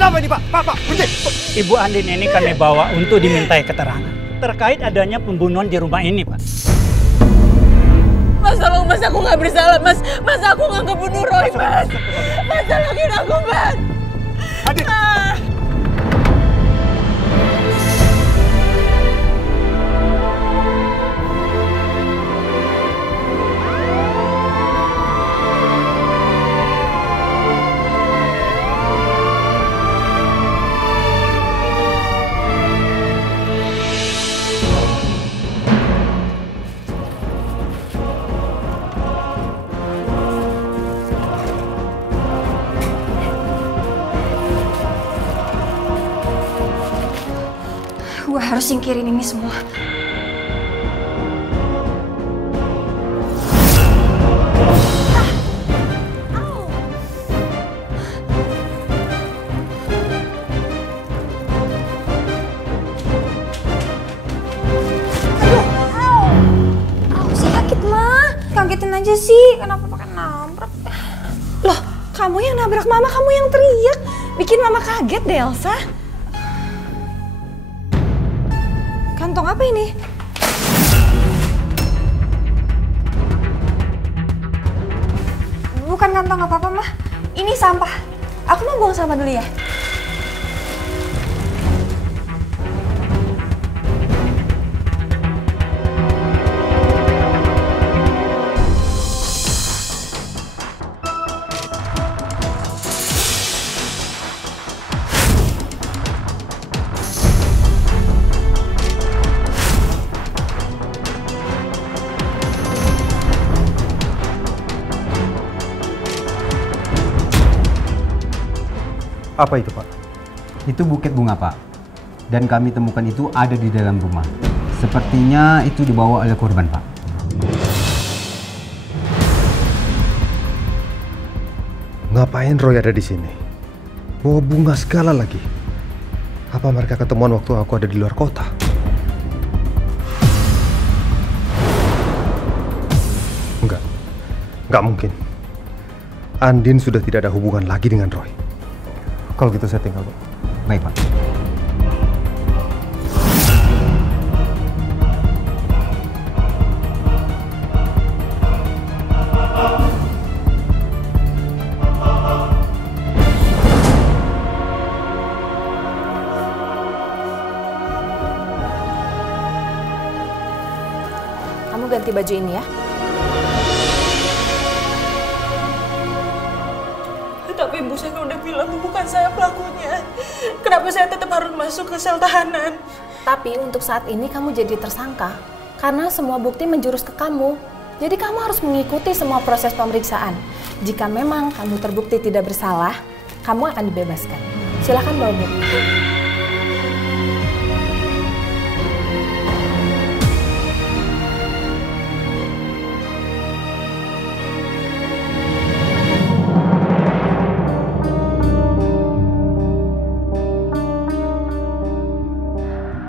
Ada apa ini, Pak? Pak, berhenti. Ibu Andin ini kami bawa untuk dimintai keterangan terkait adanya pembunuhan di rumah ini, Pak. Mas, tolong Mas, aku nggak bersalah, Mas. Mas, aku nggak kebunuh Roy, Mas. Mas, tolongin aku, Mas. Andin. Gue harus singkirin ini semua. Sakit mah, kagetin aja sih. Kenapa pakai nabrak? Loh, kamu yang nabrak mama, kamu yang teriak. Bikin mama kaget deh, Elsa. Kantong apa ini? Bukan kantong apa-apa, Mah. Ini sampah. Aku mau buang sampah dulu ya. Apa itu, Pak? Itu buket bunga, Pak. Dan kami temukan itu ada di dalam rumah. Sepertinya itu dibawa oleh korban, Pak. Ngapain Roy ada di sini? Bawa bunga segala lagi. Apa mereka ketemuan waktu aku ada di luar kota? Enggak mungkin. Andin sudah tidak ada hubungan lagi dengan Roy. Kalau gitu saya tinggal, Pak. Baik, Pak. Kamu ganti baju ini ya. Tapi ibu saya kan udah bilang bukan saya pelakunya. Kenapa saya tetap harus masuk ke sel tahanan? Tapi untuk saat ini kamu jadi tersangka. Karena semua bukti menjurus ke kamu. Jadi kamu harus mengikuti semua proses pemeriksaan. Jika memang kamu terbukti tidak bersalah, kamu akan dibebaskan. Silakan bawa bukti.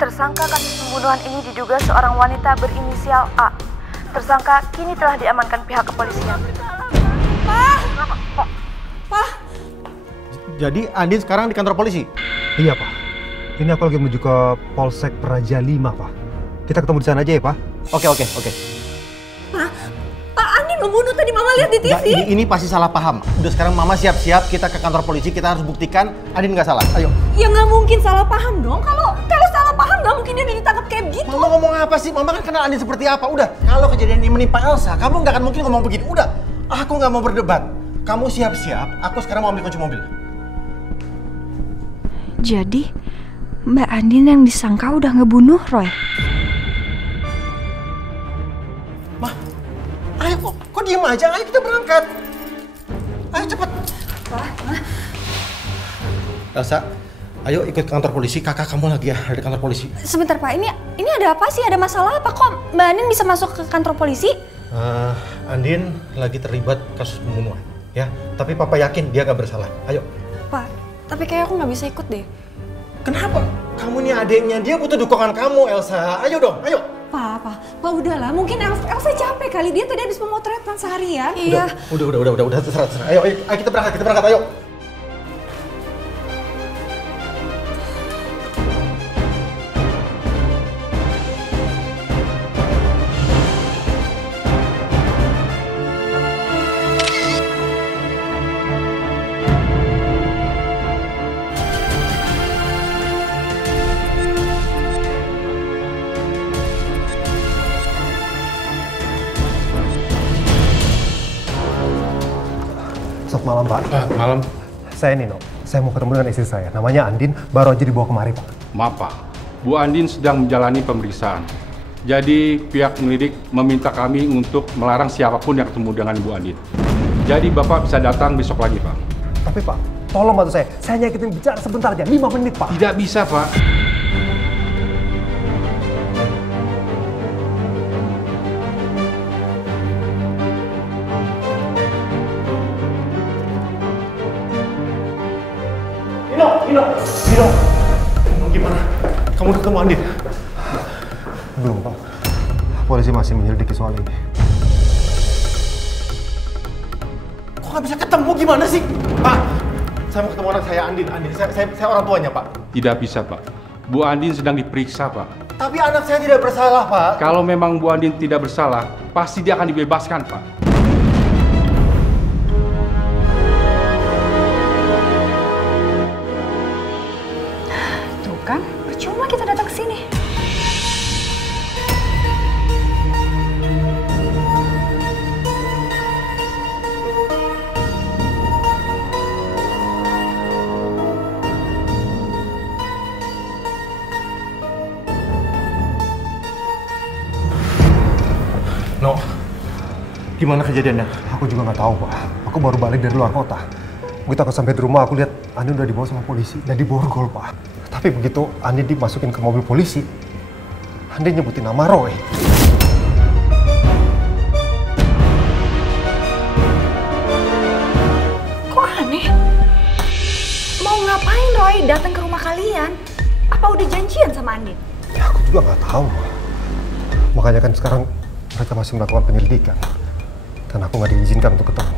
Tersangka kasus pembunuhan ini diduga seorang wanita berinisial A. Tersangka kini telah diamankan pihak kepolisian. Pak! Jadi Andin sekarang di kantor polisi? Iya, Pak. Ini aku lagi menuju ke Polsek Praja 5, Pak. Kita ketemu di sana aja ya, Pak? Oke. Pak Andin membunuh tadi Mama lihat di TV. Nggak, ini pasti salah paham. Udah sekarang Mama siap-siap, kita ke kantor polisi, kita harus buktikan Andin nggak salah. Ayo. Ya nggak mungkin salah paham dong. Kalau salah paham nggak mungkin dia ditangkap kayak gitu. Mama ngomong apa sih? Mama kan kenal Andin seperti apa. Udah, kalau kejadian ini menimpa Elsa, kamu nggak akan mungkin ngomong begini. Udah, aku nggak mau berdebat. Kamu siap-siap, aku sekarang mau ambil kunci mobil. Jadi, Mbak Andin yang disangka udah ngebunuh Roy. Mah, ayo kok diem aja? Ayo kita berangkat. Ayo cepet. Elsa, ayo ikut ke kantor polisi. Kakak kamu lagi ya ada di kantor polisi. Sebentar Pak, ini ada apa sih? Ada masalah apa kok Mbak Andin bisa masuk ke kantor polisi? Andin lagi terlibat kasus pembunuhan. Ya, tapi Papa yakin dia gak bersalah. Ayo. Pak, tapi kayak aku nggak bisa ikut deh. Kenapa? Kamu nih adiknya, dia butuh dukungan kamu, Elsa. Ayo dong, ayo. Pak, udahlah. Mungkin Elsa capek kali. Dia tadi habis pemotretan seharian. Iya. Udah, terserah. Ayo, kita berangkat, ayo. Selamat malam, Pak. Malam. Saya Nino. Saya mau ketemu dengan istri saya. Namanya Andin, baru aja dibawa kemari, Pak. Maaf, Pak. Bu Andin sedang menjalani pemeriksaan. Jadi pihak penyelidik meminta kami untuk melarang siapapun yang ketemu dengan Bu Andin. Jadi Bapak bisa datang besok lagi, Pak. Tapi Pak, tolong bantu saya. Saya hanya ingin bicara sebentar aja, 5 menit, Pak. Tidak bisa, Pak. Nino, gimana? Kamu udah ketemu Andin? Belum, Pak. Polisi masih menyelidiki soal ini. Kok nggak bisa ketemu? Gimana sih? Pak, saya mau ketemu anak saya, Andin. Saya orang tuanya, Pak. Tidak bisa, Pak. Bu Andin sedang diperiksa, Pak. Tapi anak saya tidak bersalah, Pak. Kalau memang Bu Andin tidak bersalah, pasti dia akan dibebaskan, Pak. Tuh kan, percuma kita datang ke sini. No, gimana kejadiannya? Aku juga nggak tahu, Pak. Aku baru balik dari luar kota. Begitu aku sampai di rumah, aku lihat Andin udah dibawa sama polisi dan diborgol, Pak. Tapi begitu Andin dimasukin ke mobil polisi, Andin nyebutin nama Roy. Kok aneh? Mau ngapain Roy datang ke rumah kalian? Apa udah janjian sama Andin? Ya aku juga nggak tahu, Ma. Makanya kan sekarang mereka masih melakukan penyelidikan. Dan aku nggak diizinkan untuk ketemu.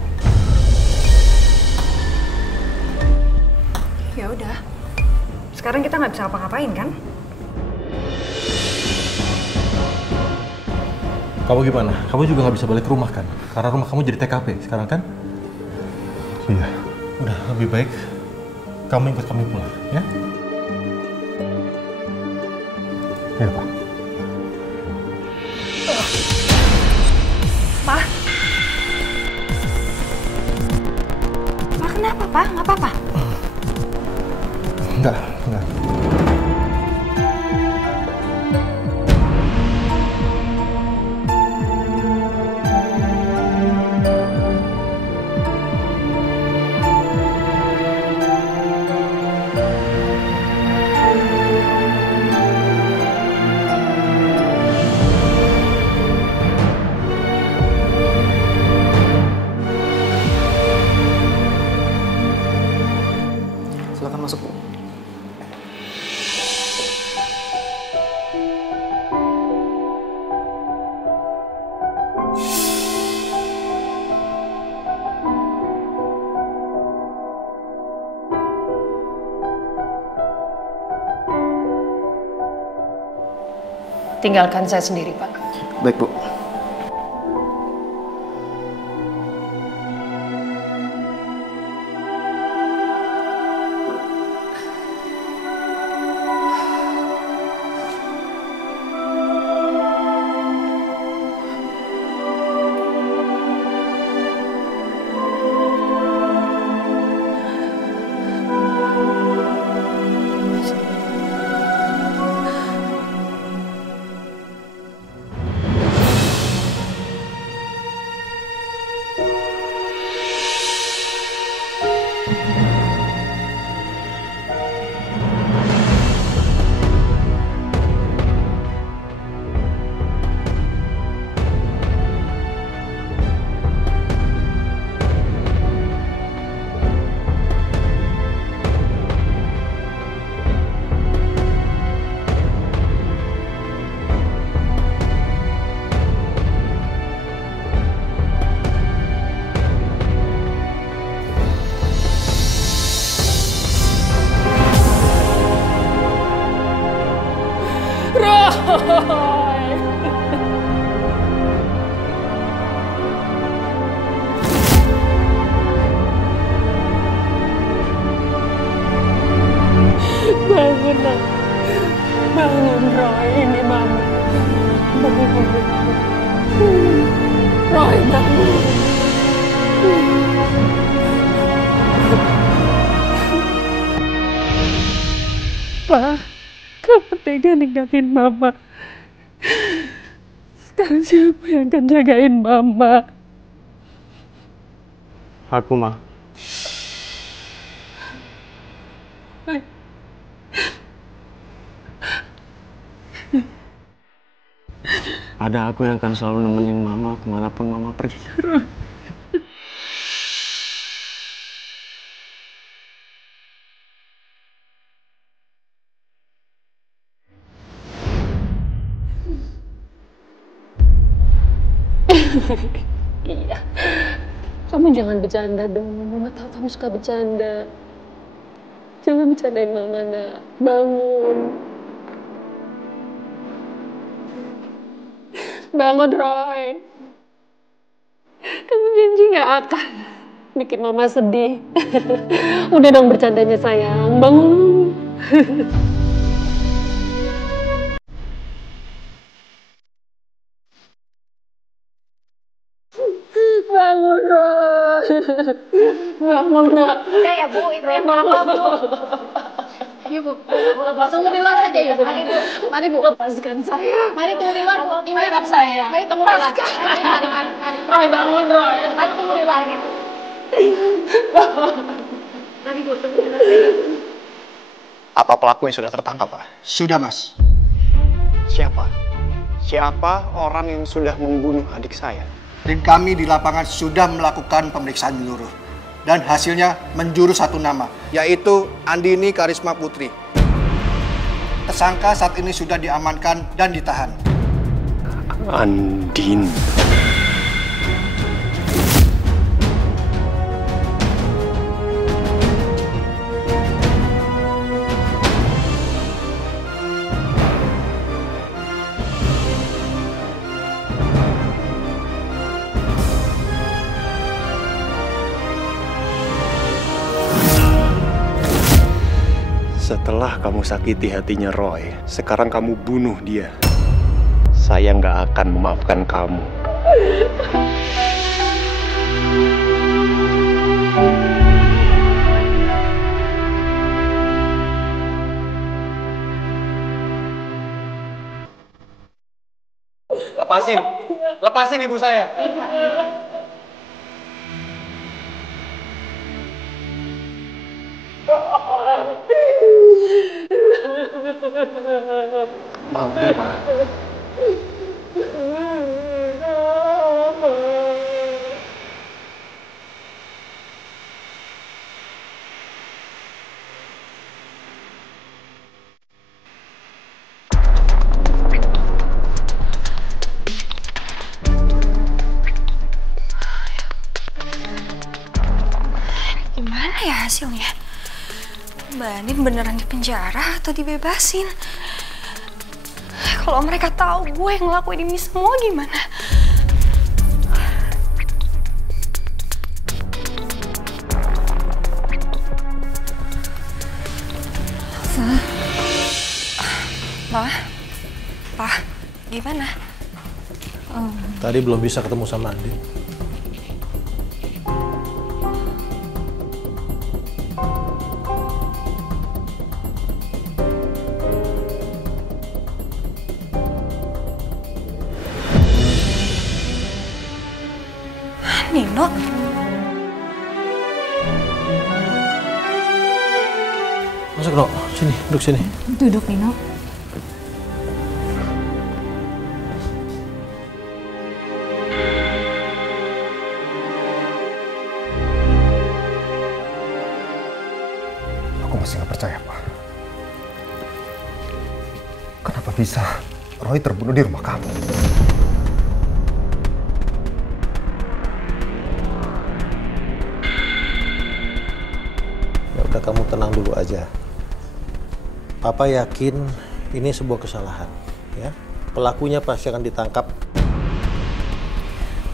Ya udah. Sekarang kita nggak bisa apa-ngapain kan? Kamu gimana? Kamu juga nggak bisa balik ke rumah kan? Karena rumah kamu jadi TKP sekarang kan? Iya. Udah, lebih baik kamu ikut kami pulang, ya? Iya, Pak. Pak? Pak kenapa, Pak? Nggak apa-apa? Enggak. Silakan masuk, Bu. Tinggalkan saya sendiri, Pak. Baik, Bu. Pak, kamu tega ninggalin Mama. Sekarang siapa yang akan jagain Mama? Aku, Ma. Ada aku yang akan selalu nemenin Mama kemanapun Mama pergi. Iya. Kamu jangan bercanda dong. Mama tahu kamu suka bercanda. Jangan bercandain Mama, nak. Bangun. Bangun, Roy. Kamu janji gak akan bikin Mama sedih. Udah dong bercandanya, sayang. Bangun. Bangun, Roy. Bangun, nak. Udah ya, Bu. Itu yang apa, Bu? Iya, Bu. Tunggu di luar aja ya, Bu. Mari, Bu. Lepaskan saya. Mari tunggu di luar, Bu. Mari, saya. Mari tunggu di luar. Mari. Roy, bangun, Roy. Mari tunggu di luar. Mari, Bu. Tunggu di luar. Apa pelakunya sudah tertangkap, Pak? Sudah, Mas. Siapa? Siapa orang yang sudah membunuh adik saya? Tim kami di lapangan sudah melakukan pemeriksaan menyeluruh. Dan hasilnya menjurus satu nama, yaitu Andini Karisma Putri. Tersangka saat ini sudah diamankan dan ditahan. Andin. Setelah kamu sakiti hatinya Roy, sekarang kamu bunuh dia. Saya nggak akan memaafkan kamu. Lepasin ibu saya. Maaf, Pak. Gimana ya hasilnya? Mbak Andin beneran di penjara atau dibebasin? Kalau mereka tahu gue yang ngelakuin ini semua gimana? Pa, gimana? Tadi belum bisa ketemu sama Andin. Nino? Masuk, Dok. Sini, duduk sini. Duduk, Nino. Aku masih nggak percaya, Pak. Kenapa bisa Roy terbunuh di rumah kamu? Udah, kamu tenang dulu aja. Papa yakin ini sebuah kesalahan, ya. Pelakunya pasti akan ditangkap.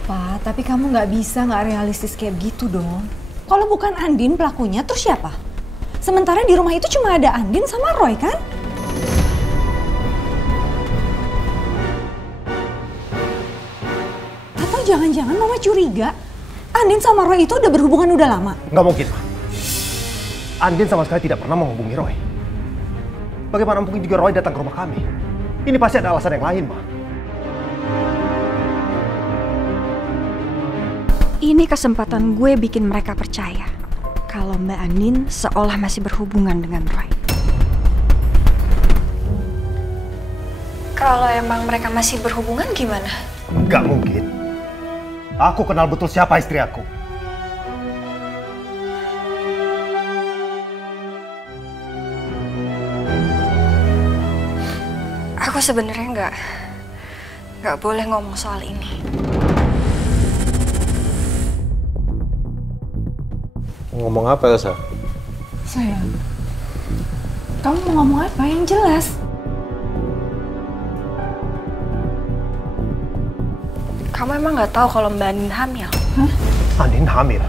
Pak, tapi kamu nggak bisa nggak realistis kayak gitu dong. Kalau bukan Andin pelakunya, terus siapa? Sementara di rumah itu cuma ada Andin sama Roy, kan? Atau jangan-jangan Mama curiga Andin sama Roy itu udah berhubungan udah lama? Nggak mungkin, Ma. Andin sama sekali tidak pernah menghubungi Roy. Bagaimana mungkin juga Roy datang ke rumah kami? Ini pasti ada alasan yang lain, Ma. Ini kesempatan gue bikin mereka percaya kalau Mbak Andin seolah masih berhubungan dengan Roy. Kalau emang mereka masih berhubungan gimana? Nggak mungkin. Aku kenal betul siapa istri aku. Aku sebenarnya nggak boleh ngomong soal ini. Ngomong apa, Elsa? Sayang, kamu mau ngomong apa yang jelas? Kamu emang nggak tahu kalau Mbak Andin hamil? Hah? Andin hamil?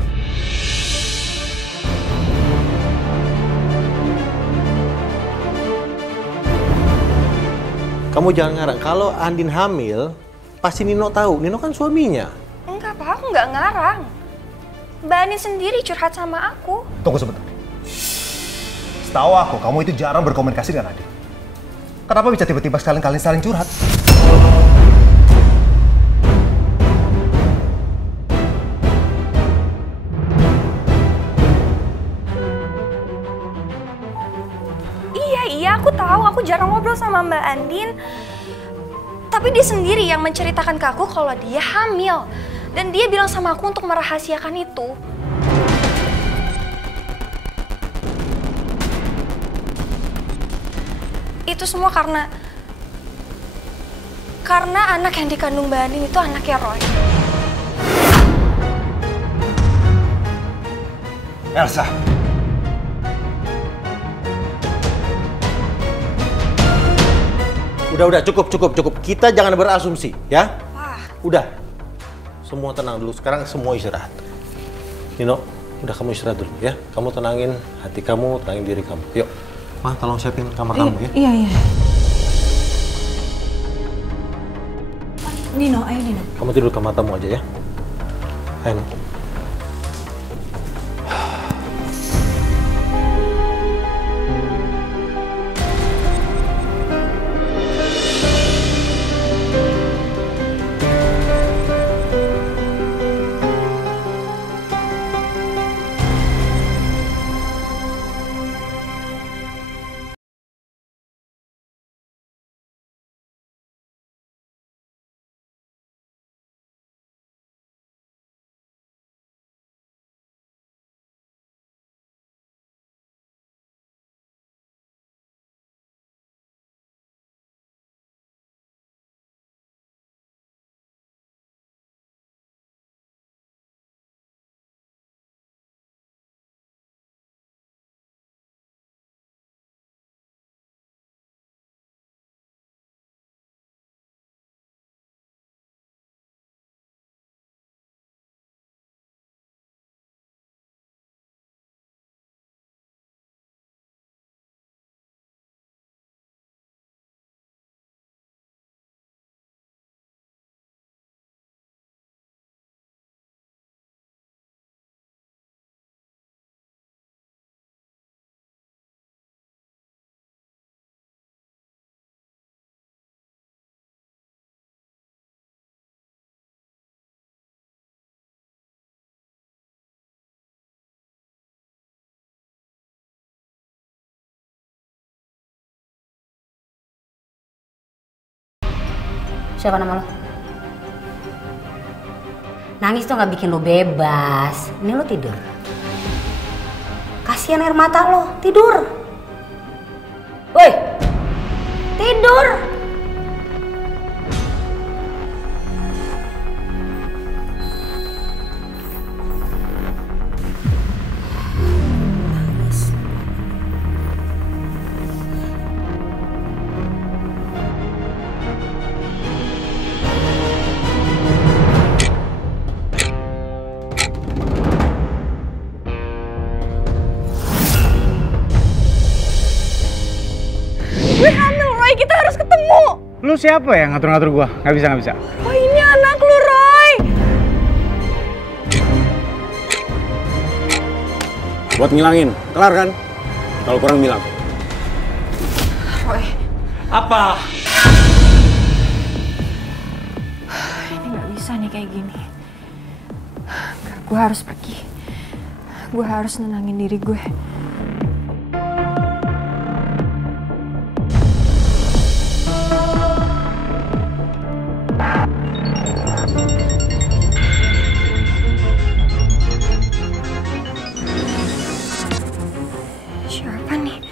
Kamu jangan ngarang. Kalau Andin hamil, pasti Nino tahu. Nino kan suaminya. Enggak, Pak. Aku nggak ngarang. Mbak Andin sendiri curhat sama aku. Tunggu sebentar. Setahu aku, kamu itu jarang berkomunikasi dengan Andin. Kenapa bisa tiba-tiba sekalian kalian saling curhat? Iya, aku tahu. Aku jarang ngobrol sama Mbak Andin. Tapi dia sendiri yang menceritakan ke aku kalau dia hamil. Dan dia bilang sama aku untuk merahasiakan itu. Itu semua karena anak yang dikandung Mbak Andin itu anaknya Roy. Elsa. Udah, cukup. Kita jangan berasumsi, ya? Wah. Udah. Semua tenang dulu. Sekarang semua istirahat. Nino, udah kamu istirahat dulu, ya? Kamu tenangin hati kamu, tenangin diri kamu. Yuk. Ma, tolong siapin kamar kamu, ya? Iya. Nino, ayo Nino. Kamu tidur kamar tamu aja, ya? Ayo. Siapa nama lo? Nangis tuh nggak bikin lo bebas. Ini lo tidur. Kasihan air mata lo. Tidur. Woi, tidur. Lu siapa ya ngatur-ngatur gua? Nggak bisa. Oh, ini anak lu, Roy. Buat ngilangin, kelar kan? Kalau kurang bilang. Roy. Apa? Ini nggak bisa nih kayak gini. Gue harus pergi. Gue harus nenangin diri gue. Siapa nih?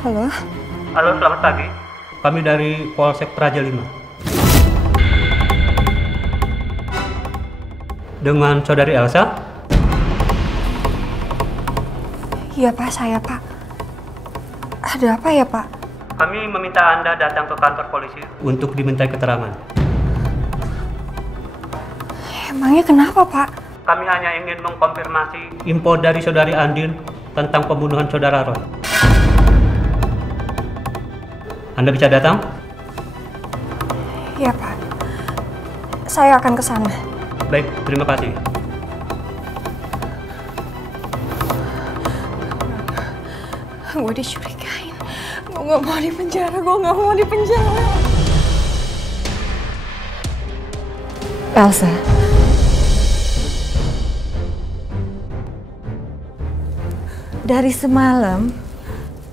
Halo? Halo, selamat pagi. Kami dari Polsek Praja 5. Dengan saudari Elsa? Iya Pak, saya Pak. Ada apa ya Pak? Kami meminta Anda datang ke kantor polisi untuk dimintai keterangan. Emangnya kenapa Pak? Kami hanya ingin mengkonfirmasi info dari saudari Andin tentang pembunuhan saudara Roy. Anda bisa datang? Iya Pak. Saya akan ke sana. Baik, terima kasih. Gue dicurigain. Gue gak mau di penjara. Gue gak mau di penjara. Elsa. Dari semalam,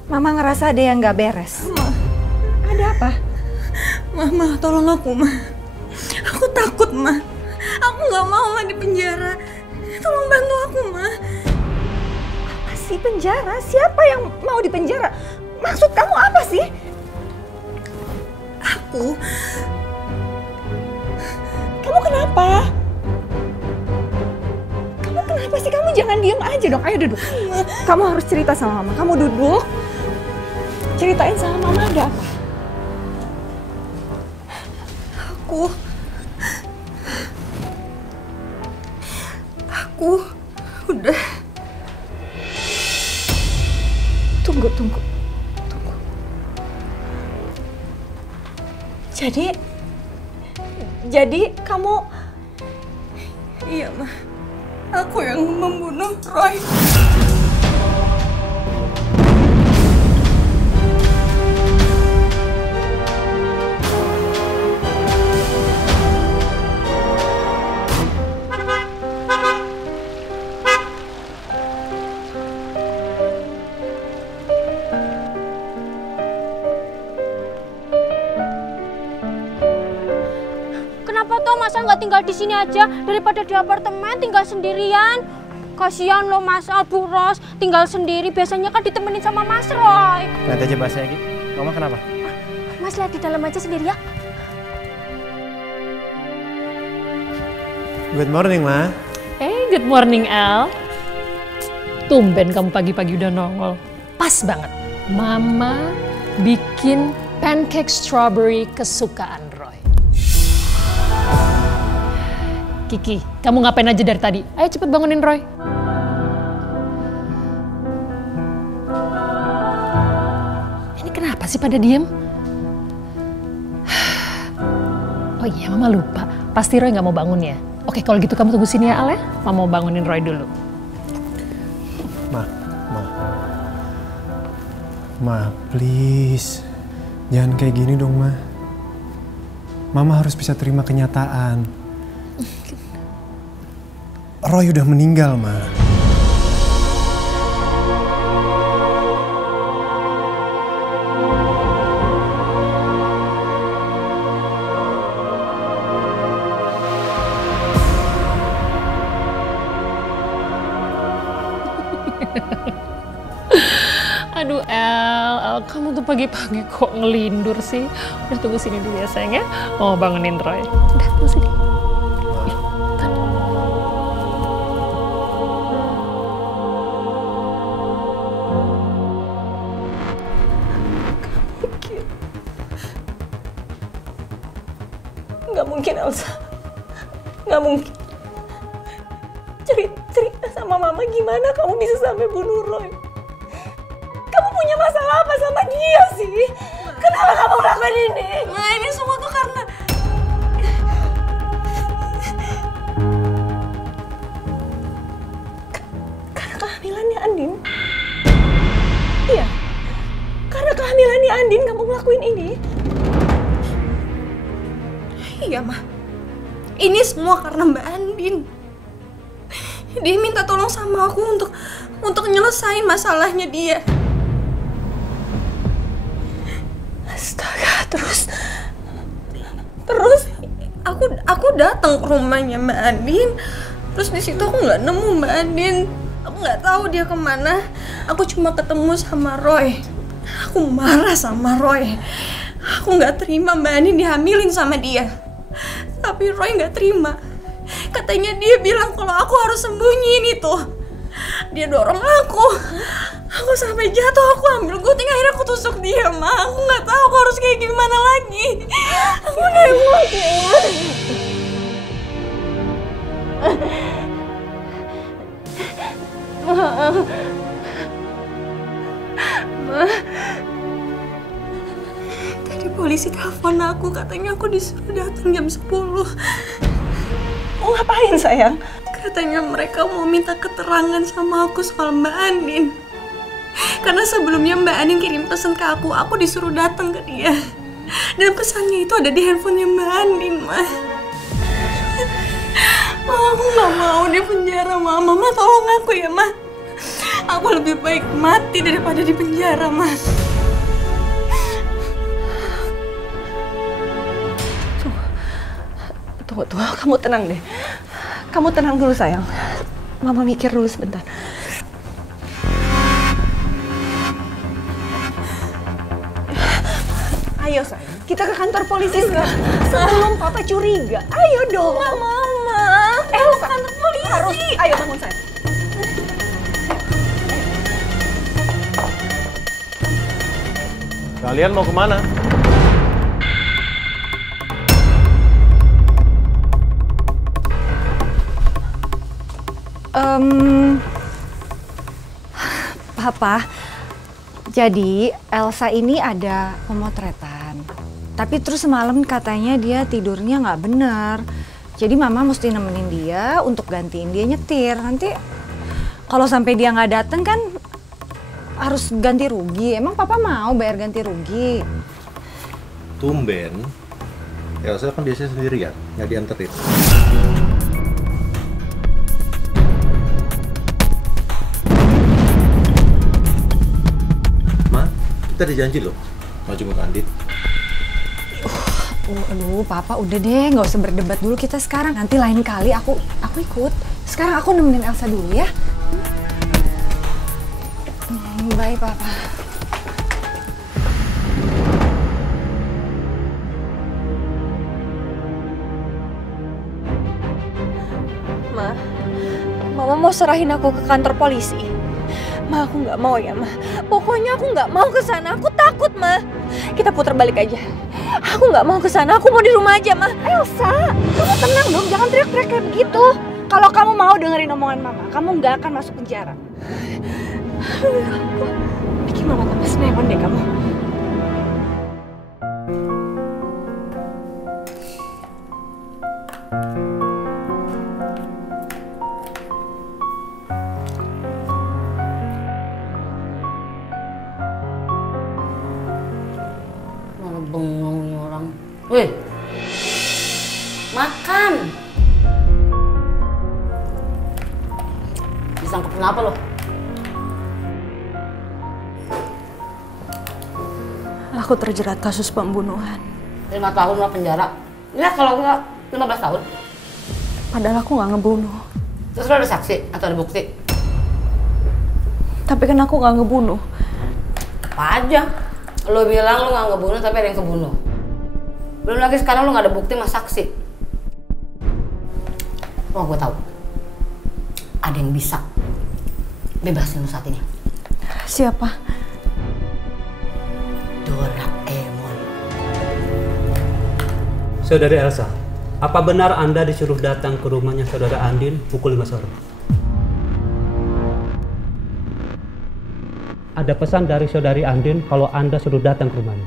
Mama ngerasa ada yang gak beres. Ada apa? Mama, tolong aku, Ma. Aku takut, Ma. Aku gak mau, Ma, di penjara. Tolong bantu aku, Ma. Apa sih penjara? Siapa yang mau di penjara? Maksud kamu apa sih? Aku. Kamu kenapa? Kamu kenapa sih? Kamu jangan diem aja dong. Ayo duduk. Kamu harus cerita sama Mama. Kamu duduk. Ceritain sama Mama ada apa? Aku udah. Tunggu. Jadi kamu... Iya, Ma. Aku yang membunuh Roy. Masa nggak tinggal di sini aja daripada di apartemen tinggal sendirian. Kasihan loh Mas Al, Bu Ros tinggal sendiri, biasanya kan ditemenin sama Mas Roy. Nanti aja bahasanya gitu. Mama kenapa? Mas lihat di dalam aja sendiri ya. Good morning, Ma. Hey, good morning, Al. Tumben kamu pagi-pagi udah nongol. Pas banget. Mama bikin pancake strawberry kesukaan Roy. Kiki, kamu ngapain aja dari tadi? Ayo cepet bangunin Roy. Ini kenapa sih pada diem? Oh iya, Mama lupa. Pasti Roy nggak mau bangun ya. Oke, kalau gitu kamu tunggu sini ya, Al ya. Mama mau bangunin Roy dulu. Ma, please. Jangan kayak gini dong, Ma. Mama harus bisa terima kenyataan. Roy udah meninggal, Ma. Aduh El, kamu tuh pagi-pagi kok ngelindur sih? Udah tunggu sini dulu ya sayang ya. Mau bangunin Roy. Udah tunggu sini. Nggak mungkin Elsa. Nggak mungkin. Cerita sama Mama gimana kamu bisa sampai bunuh Roy. Kamu punya masalah apa sama dia sih? Kenapa kamu lakukan ini? Nah, ini semua tuh karena Ini semua karena Mbak Andin. Dia minta tolong sama aku untuk nyelesain masalahnya dia. Astaga, terus aku datang ke rumahnya Mbak Andin. Terus di situ aku nggak nemu Mbak Andin. Aku nggak tahu dia kemana. Aku cuma ketemu sama Roy. Aku marah sama Roy. Aku nggak terima Mbak Andin dihamilin sama dia. Tapi Roy nggak terima. Katanya dia bilang kalau aku harus sembunyiin itu. Dia dorong aku. Aku sampai jatuh, aku ambil gunting, akhirnya aku tusuk dia, Ma. Aku nggak tahu aku harus kayak gimana lagi. Aku udah emosi, Ma. Tadi polisi telepon aku, katanya aku disuruh datang jam 10. Mau ngapain, sayang? Katanya mereka mau minta keterangan sama aku soal Mbak Andin. Karena sebelumnya Mbak Andin kirim pesan ke aku disuruh datang ke dia. Dan pesannya itu ada di handphonenya Mbak Andin, Ma. Aku gak mau di penjara, Ma. Mama tolong aku ya, Ma. Aku lebih baik mati daripada di penjara, Ma. Tunggu, kamu tenang deh. Kamu tenang dulu, sayang. Mama mikir dulu sebentar. Ayo, sayang. Kita ke kantor polisi sekarang. Sebelum Papa curiga. Ayo dong. Nggak mau, Ma. Elsa, Kantor polisi. harus. Ayo, bangun, sayang. Kalian mau kemana? Papa, jadi Elsa ini ada pemotretan. Tapi terus semalam katanya dia tidurnya nggak bener. Jadi Mama mesti nemenin dia untuk gantiin dia nyetir. Nanti kalau sampai dia nggak dateng kan harus ganti rugi. Emang Papa mau bayar ganti rugi? Tumben. Elsa kan biasanya sendirian, nggak dianterin. Kita ada janji loh, mau jemput Andin. Aduh, Papa udah deh, nggak usah berdebat dulu kita sekarang. Nanti lain kali aku ikut. Sekarang aku nemenin Elsa dulu ya. Bye, Papa. Ma, Mama mau serahin aku ke kantor polisi. Ma, aku nggak mau ya, Ma. Pokoknya aku nggak mau ke sana. Aku takut, Ma. Kita putar balik aja. Aku nggak mau ke sana. Aku mau di rumah aja, Ma. Elsa, kamu tenang dong. Jangan teriak-teriak kayak begitu. Kalau kamu mau dengerin omongan Mama, kamu nggak akan masuk penjara. Bikin Mama tambah senewan deh kamu. Bengong nih orang. Wih, makan. Disangka kenapa lo? Aku terjerat kasus pembunuhan. 5 tahun lah penjara. Ya kalau enggak 15 tahun. Padahal aku nggak ngebunuh. Terus lo ada saksi atau ada bukti? Tapi kan aku nggak ngebunuh. Apa aja? Lo bilang lo nggak ngebunuh tapi ada yang kebunuh. Belum lagi sekarang lo nggak ada bukti sama saksi. Oh, gue tahu. Ada yang bisa bebasin lo saat ini. Siapa? Doraemon. Saudari Elsa, apa benar Anda disuruh datang ke rumahnya Saudara Andin pukul 5 sore? Ada pesan dari Saudari Andin kalau Anda suruh datang ke rumahnya.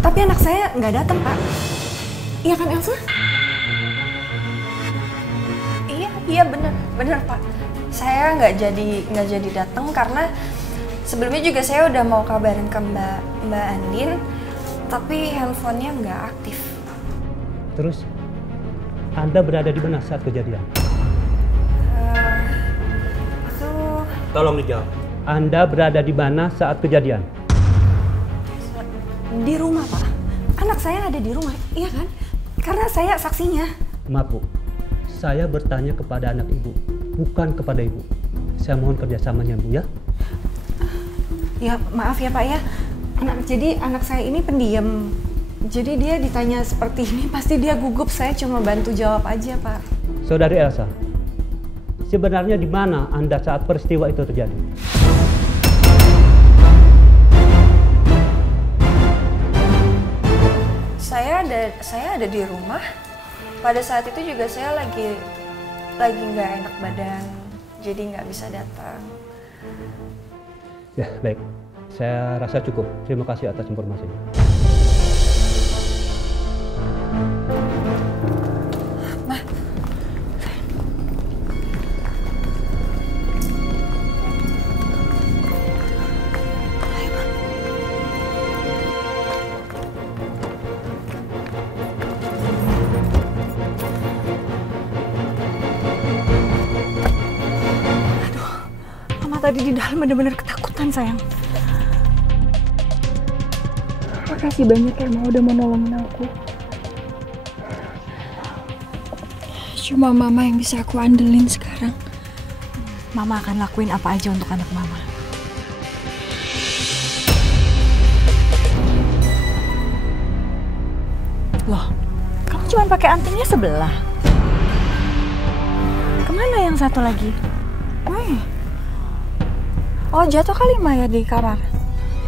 Tapi anak saya nggak datang, Pak. Iya kan, Elsa? Iya benar Pak. Saya nggak jadi datang karena sebelumnya juga saya udah mau kabarin ke Mbak Andin, tapi handphonenya nggak aktif. Terus, Anda berada di mana saat kejadian? Tolong dijawab. Anda berada di mana saat kejadian? Di rumah, Pak. Anak saya ada di rumah, iya kan? Karena saya saksinya. Maaf, Bu. Saya bertanya kepada anak Ibu, bukan kepada Ibu. Saya mohon kerjasamanya, Bu, ya? Ya, maaf ya Pak ya. Jadi anak saya ini pendiam. Jadi dia ditanya seperti ini, pasti dia gugup. Saya cuma bantu jawab aja, Pak. Saudari Elsa, sebenarnya di mana Anda saat peristiwa itu terjadi? Saya ada di rumah. Pada saat itu juga saya lagi nggak enak badan, jadi nggak bisa datang. Ya, baik. Saya rasa cukup. Terima kasih atas informasinya. Ma. Tadi di dalam benar-benar ketakutan, sayang. Makasih banyak ya, Ma, udah mau nolongin aku. Cuma Mama yang bisa aku andelin sekarang. Mama akan lakuin apa aja untuk anak Mama. Loh, kamu cuma pakai antingnya sebelah. Kemana yang satu lagi? Oh, jatuh kali Maya di kamar.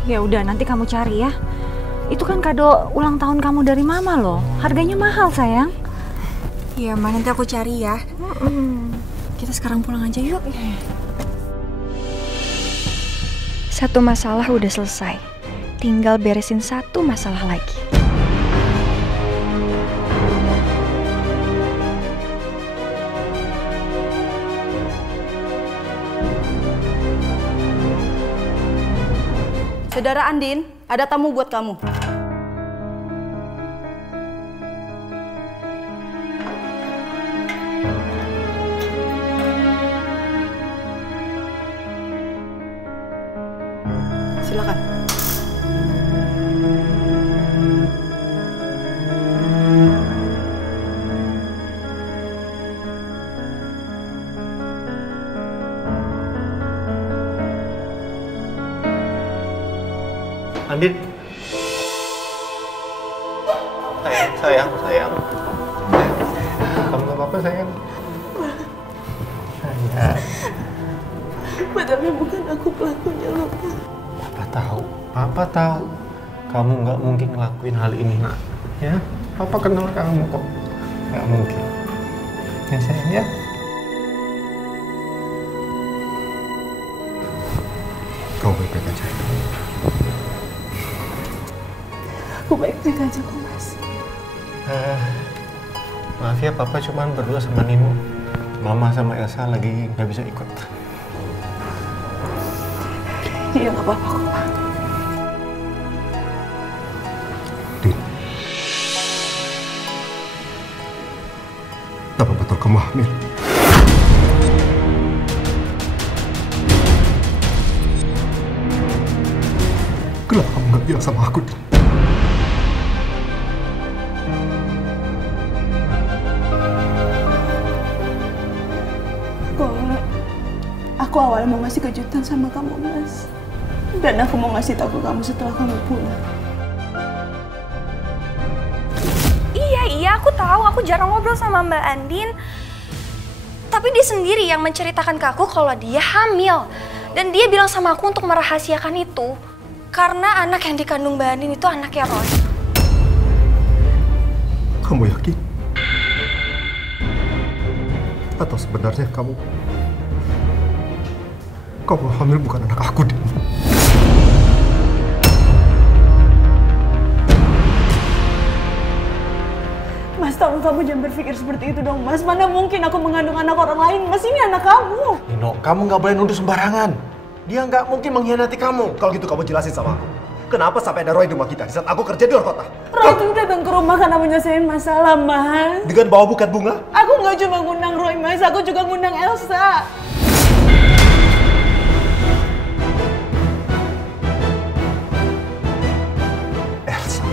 Ya udah, nanti kamu cari ya. Itu kan kado ulang tahun kamu dari Mama loh. Harganya mahal, sayang. Iya, Ma, nanti aku cari ya. Kita sekarang pulang aja yuk. Satu masalah udah selesai. Tinggal beresin satu masalah lagi. Saudara Andin, ada tamu buat kamu. Silakan. Andin. Sayang. Kamu gak apa-apa, sayang? Sayang. Padahal bukan aku pelakunya loh, Pak. Papa tahu. Kamu nggak mungkin ngelakuin hal ini, nak. Ya, Papa kenal kamu kok. Nggak mungkin. Ya, sayang ya. Kamu baik-baik aja. Aku baik-baik aja kok, Mas. Maaf ya, Papa cuman berdua sama Nino. Mama sama Elsa lagi nggak bisa ikut. Iya, nggak apa-apa kok, Pak. Apa betul kamu hamil? Kenapa kamu nggak bilang sama aku, Din? Aku awalnya mau ngasih kejutan sama kamu, Mas. Dan aku mau ngasih tahu ke kamu setelah kamu pulang. Iya, aku tahu. Aku jarang ngobrol sama Mbak Andin. Tapi dia sendiri yang menceritakan ke aku kalau dia hamil. Dan dia bilang sama aku untuk merahasiakan itu. Karena anak yang dikandung Mbak Andin itu anaknya Roy. Kamu yakin? Atau sebenarnya kamu hamil bukan anak aku, Din? Mas, Mas, tolong kamu jangan berpikir seperti itu dong, Mas. Mana mungkin aku mengandung anak orang lain, Mas. Ini anak kamu. Nino, kamu nggak boleh nuduh sembarangan. Dia nggak mungkin mengkhianati kamu. Kalau gitu kamu jelasin sama aku. Kenapa sampai ada Roy di rumah kita di saat aku kerja di luar kota? Roy itu datang ke rumah karena menyelesaikan masalah, Mas. Dengan bawa buket bunga? Aku nggak cuma ngundang Roy, Mas. Aku juga ngundang Elsa. Elsa?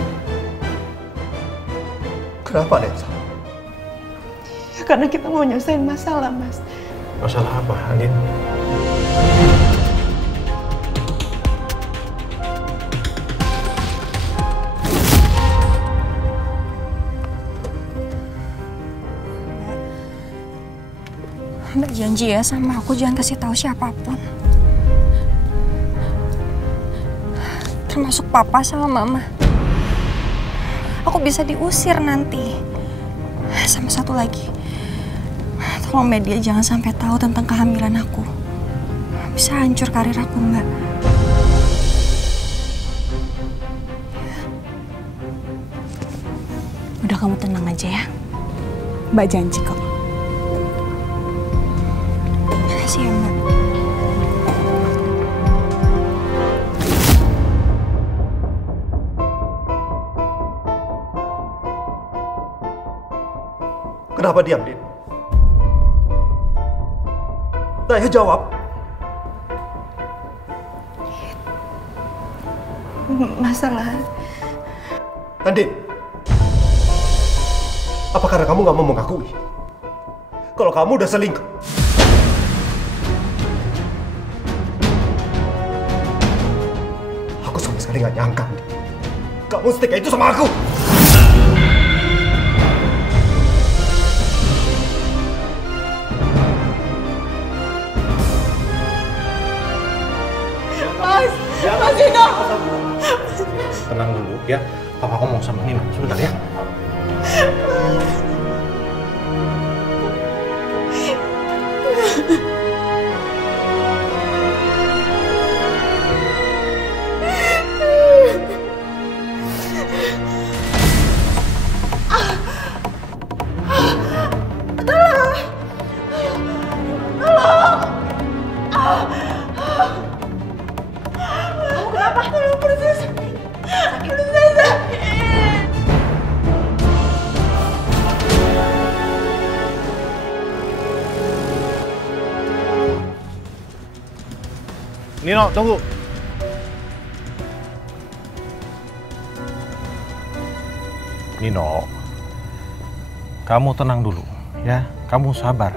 Kenapa, Elsa? Ya, karena kita mau nyelesain masalah, Mas. Masalah apa, Andin? Mbak janji ya sama aku jangan kasih tahu siapapun. Termasuk papa sama mama. Aku bisa diusir nanti. Sama satu lagi. Tolong media jangan sampai tahu tentang kehamilan aku. Bisa hancur karir aku, Mbak. Udah kamu tenang aja ya. Mbak janji kok. Makasih ya, Mbak. Kenapa diam, Din? Nah, ayo jawab. Masalah. Andin, apa karena kamu nggak mau mengakui kalau kamu udah selingkuh? Aku sama sekali nggak nyangka, Andin. Kamu setika itu sama aku. Mas Nino. Tenang dulu ya. Papa ngomong sama Nino sebentar ya. Nino, tunggu. Nino, kamu tenang dulu ya. Kamu sabar.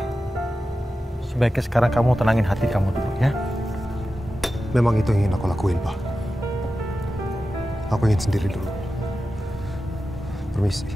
Sebaiknya sekarang kamu tenangin hati kamu dulu ya. Memang itu yang ingin aku lakuin, Pak. Aku ingin sendiri dulu. Permisi.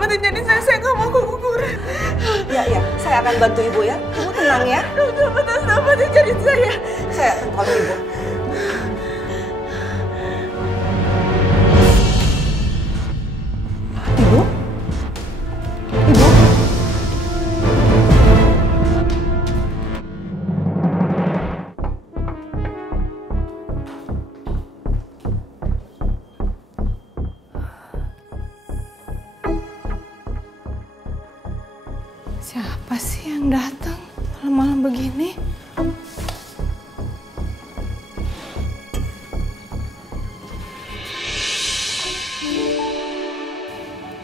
selamat jadi saya nggak mau keguguran. Ya, saya akan bantu ibu ya. Ibu tenang ya. Selamat jadi saya. Saya akan tolong ibu. Ibu? Ibu? Siapa sih yang datang malam-malam begini?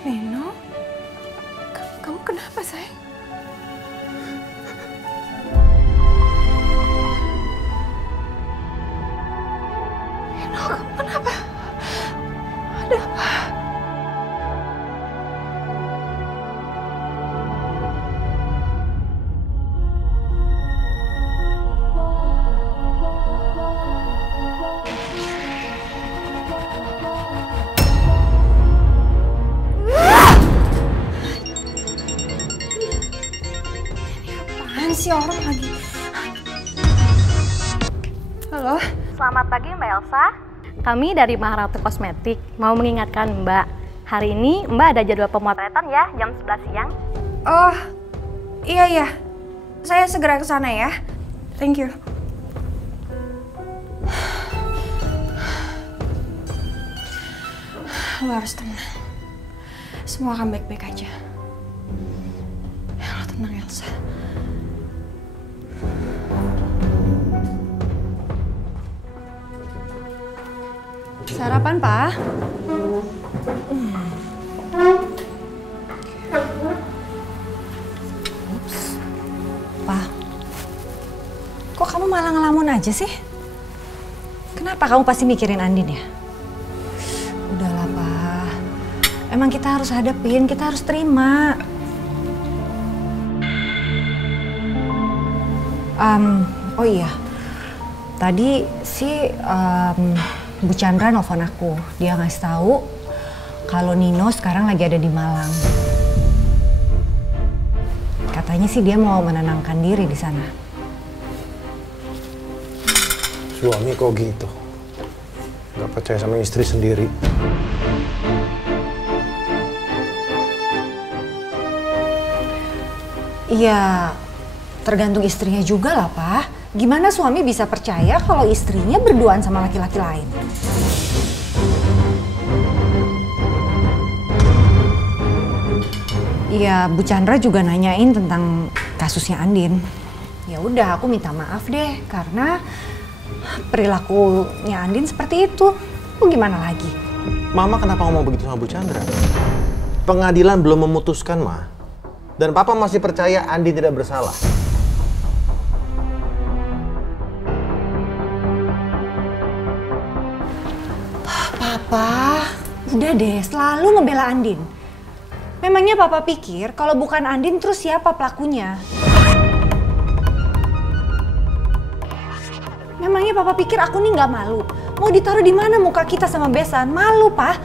Nino? Kamu kenapa, sayang? Nino, kamu kenapa? Ada apa? Si orang lagi. Halo. Selamat pagi Mbak Elsa. Kami dari Maharatu Kosmetik mau mengingatkan Mbak. Hari ini Mbak ada jadwal pemotretan ya, jam 11 siang. Oh, iya. Saya segera ke sana ya. Thank you. Lo harus tenang. Semua akan baik-baik aja. Lo tenang, Elsa. Sarapan, Pak. Ups. Pak, kok kamu malah ngelamun aja sih? Kenapa kamu pasti mikirin Andin ya? Udahlah, Pak. Emang kita harus hadapin, kita harus terima. Oh iya, tadi sih Bu Chandra nelfon aku. Dia ngasih tahu kalau Nino sekarang lagi ada di Malang. Katanya sih dia mau menenangkan diri di sana. Suami kok gitu? Gak percaya sama istri sendiri. Iya, tergantung istrinya juga lah, Pak. Gimana suami bisa percaya kalau istrinya berduaan sama laki-laki lain? Iya, Bu Chandra juga nanyain tentang kasusnya Andin. Ya udah, aku minta maaf deh karena perilakunya Andin seperti itu. Aku gimana lagi? Mama kenapa ngomong begitu sama Bu Chandra? Pengadilan belum memutuskan, Ma. Dan Papa masih percaya Andin tidak bersalah. Papa, udah deh, selalu ngebela Andin. Memangnya Papa pikir kalau bukan Andin terus siapa pelakunya? Memangnya Papa pikir aku nih nggak malu? Mau ditaruh di mana muka kita sama besan? Malu, Pak.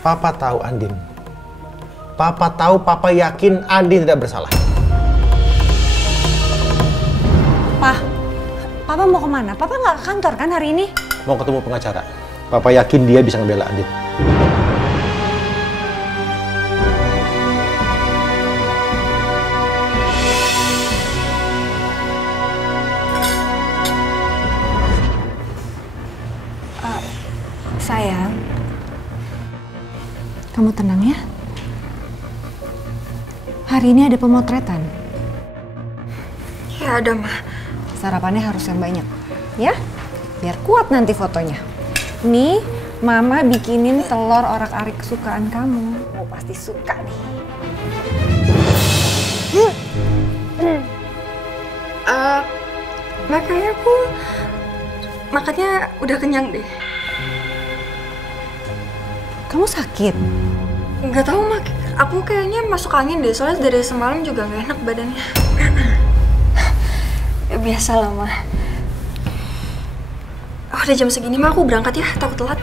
Papa tahu Andin. Papa tahu, Papa yakin Andin tidak bersalah. Pak, Papa mau kemana? Papa nggak ke kantor kan hari ini? Mau ketemu pengacara. Papa yakin dia bisa ngebela Andin. Sayang, kamu tenang ya. Hari ini ada pemotretan. Ya ada, Ma. Sarapannya harus yang banyak, ya? Biar kuat nanti fotonya. Nih, Mama bikinin telur orak-arik kesukaan kamu. Oh, pasti suka nih. Mbak, kayaknya aku makannya udah kenyang deh. Kamu sakit? Nggak tahu, Mak. Aku kayaknya masuk angin deh, soalnya dari semalam juga nggak enak badannya. Ya, biasalah, Ma. Oh, udah jam segini, Ma. Aku berangkat ya, takut telat.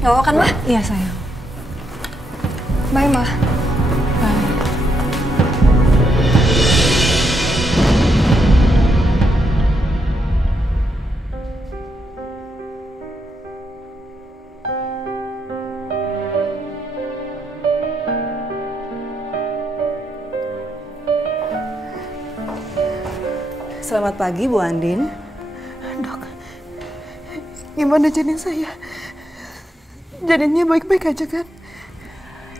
Gak apa kan, Ma? Iya, sayang. Bye, Ma. Selamat pagi, Bu Andin. Dok, gimana janin saya? Janinnya baik-baik aja kan?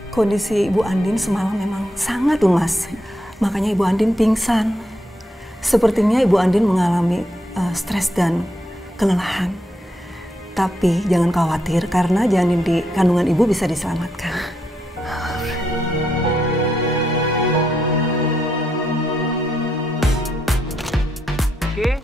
Kondisi Ibu Andin semalam memang sangat lemas. Makanya Ibu Andin pingsan. Sepertinya Ibu Andin mengalami stres dan kelelahan. Tapi jangan khawatir karena janin di kandungan Ibu bisa diselamatkan. Oke.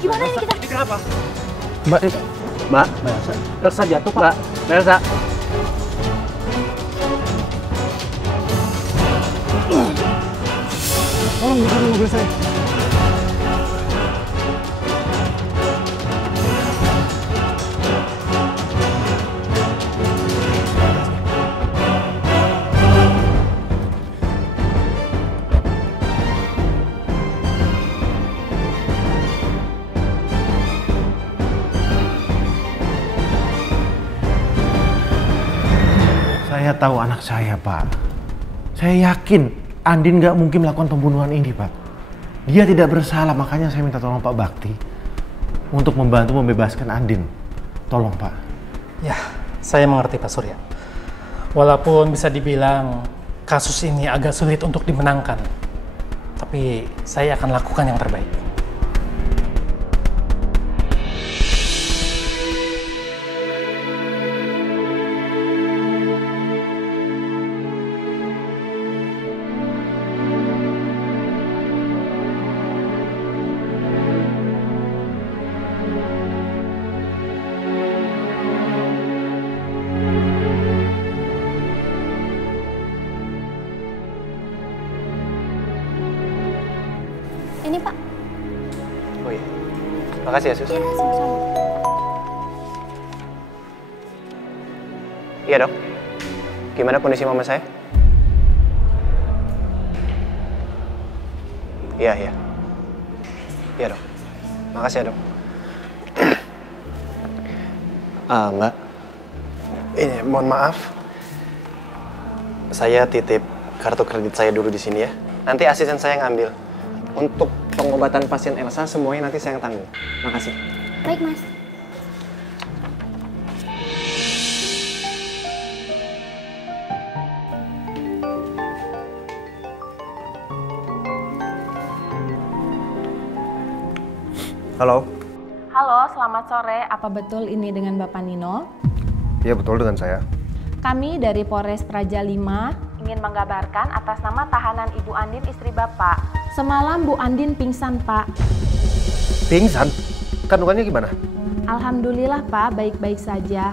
Gimana ini kita? Ini kenapa? Mbak Elsa. Elsa jatuh, Pak. Mbak Elsa. Tolong bukain mobil saya. Saya tahu anak saya, Pak. Saya yakin Andin nggak mungkin melakukan pembunuhan ini, Pak. Dia tidak bersalah, makanya saya minta tolong Pak Bakti untuk membantu membebaskan Andin. Tolong, Pak. Ya, saya mengerti Pak Surya. Walaupun bisa dibilang kasus ini agak sulit untuk dimenangkan, tapi saya akan lakukan yang terbaik. Ini Pak. Oh iya. Makasih ya, Sus. Iya, sama-sama. Iya, Dok. Gimana kondisi mama saya? Iya, iya. Iya, Dok. Makasih ya, Dok. Mbak. Ini, mohon maaf. Saya titip kartu kredit saya dulu di sini ya. Nanti asisten saya ngambil. Untuk pengobatan pasien Elsa semuanya nanti saya yang tanggung. Makasih. Baik, Mas. Halo. Halo, selamat sore. Apa betul ini dengan Bapak Nino? Iya, betul dengan saya. Kami dari Polres Praja 5 ingin menggabarkan atas nama tahanan Ibu Andin istri Bapak. Semalam Bu Andin pingsan, Pak. Pingsan? Kandungannya gimana? Alhamdulillah, Pak, baik-baik saja.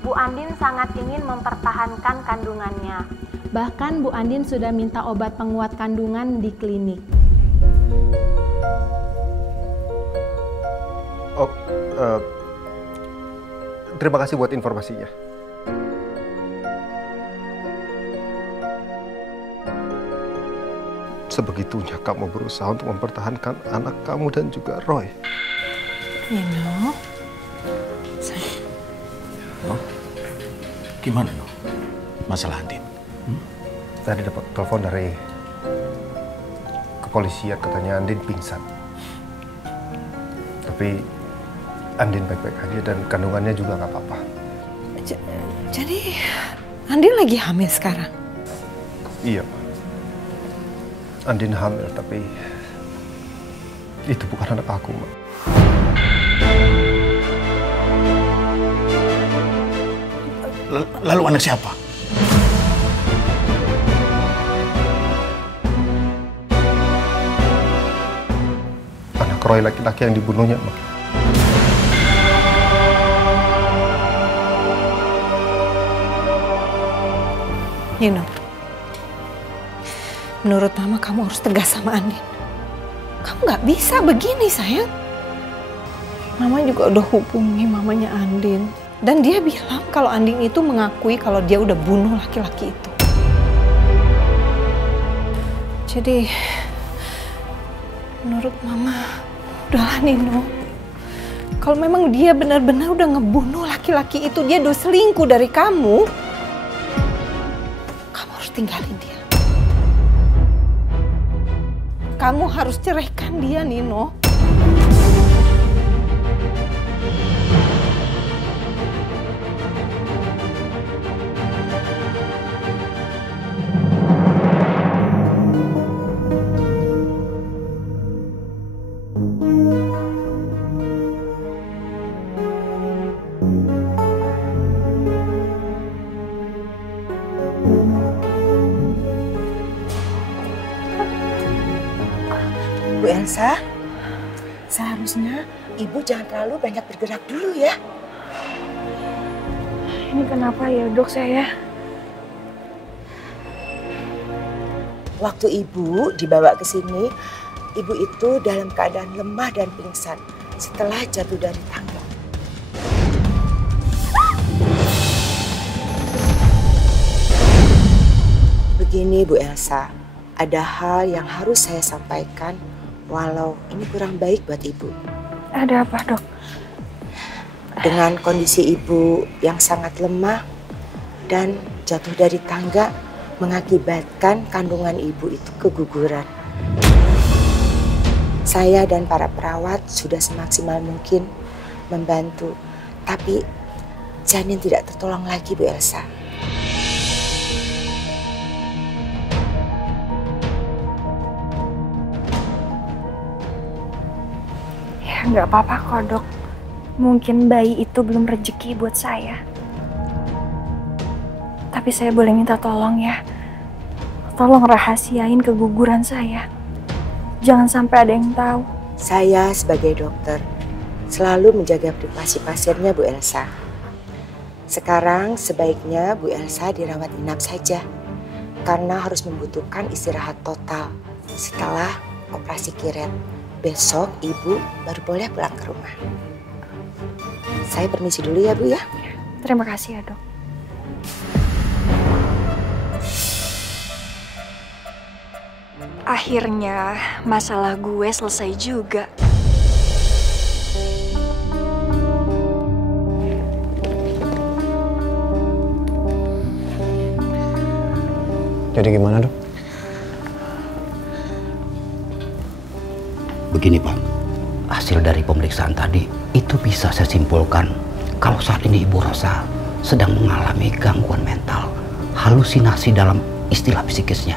Bu Andin sangat ingin mempertahankan kandungannya. Bahkan Bu Andin sudah minta obat penguat kandungan di klinik. Oh, terima kasih buat informasinya. Sebegitunya kamu berusaha untuk mempertahankan anak kamu dan juga Roy. Nino, No, gimana No? Masalah Andin? Tadi dapat telepon dari kepolisian, katanya Andin pingsan. Tapi Andin baik-baik aja dan kandungannya juga nggak apa-apa. jadi Andin lagi hamil sekarang? Iya, Pak. Andin hamil, tapi itu bukan anak aku, Mak. Lalu anak siapa? Anak Roy, laki-laki yang dibunuhnya, Ma. Nino, menurut Mama kamu harus tegas sama Andin. Kamu nggak bisa begini, sayang. Mama juga udah hubungi mamanya Andin. Dan dia bilang kalau Andin itu mengakui kalau dia udah bunuh laki-laki itu. Jadi, menurut Mama, udahlah Nino. Kalau memang dia benar-benar udah ngebunuh laki-laki itu, dia udah selingkuh dari kamu, kamu harus tinggalin dia. Kamu harus ceraikan dia, Nino. Bu Elsa, seharusnya Ibu jangan terlalu banyak bergerak dulu ya. Ini kenapa ya dok saya? Waktu Ibu dibawa ke sini, Ibu itu dalam keadaan lemah dan pingsan setelah jatuh dari tangga. Begini Bu Elsa, ada hal yang harus saya sampaikan walau ini kurang baik buat Ibu. Ada apa dok? Dengan kondisi Ibu yang sangat lemah dan jatuh dari tangga mengakibatkan kandungan Ibu itu keguguran. Saya dan para perawat sudah semaksimal mungkin membantu, tapi janin tidak tertolong lagi Bu Elsa. Nggak apa-apa kok dok. Mungkin bayi itu belum rezeki buat saya. Tapi saya boleh minta tolong ya. Tolong rahasiain keguguran saya. Jangan sampai ada yang tahu. Saya sebagai dokter selalu menjaga privasi pasiennya Bu Elsa. Sekarang sebaiknya Bu Elsa dirawat inap saja. Karena harus membutuhkan istirahat total setelah operasi kiret. Besok Ibu baru boleh pulang ke rumah. Saya permisi dulu ya Bu ya. Terima kasih ya dok. Akhirnya masalah gue selesai juga. Jadi gimana dok? Begini Pak, hasil dari pemeriksaan tadi itu bisa saya simpulkan kalau saat ini Ibu Rosa sedang mengalami gangguan mental, halusinasi dalam istilah psikisnya.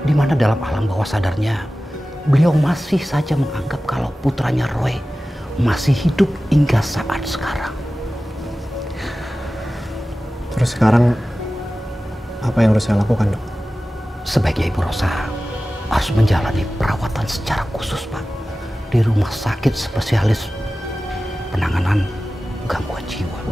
Di mana dalam alam bawah sadarnya beliau masih saja menganggap kalau putranya Roy masih hidup hingga saat sekarang. Terus sekarang apa yang harus saya lakukan dok? Sebaiknya Ibu Rosa harus menjalani perawatan secara khusus Pak di rumah sakit spesialis penanganan gangguan jiwa.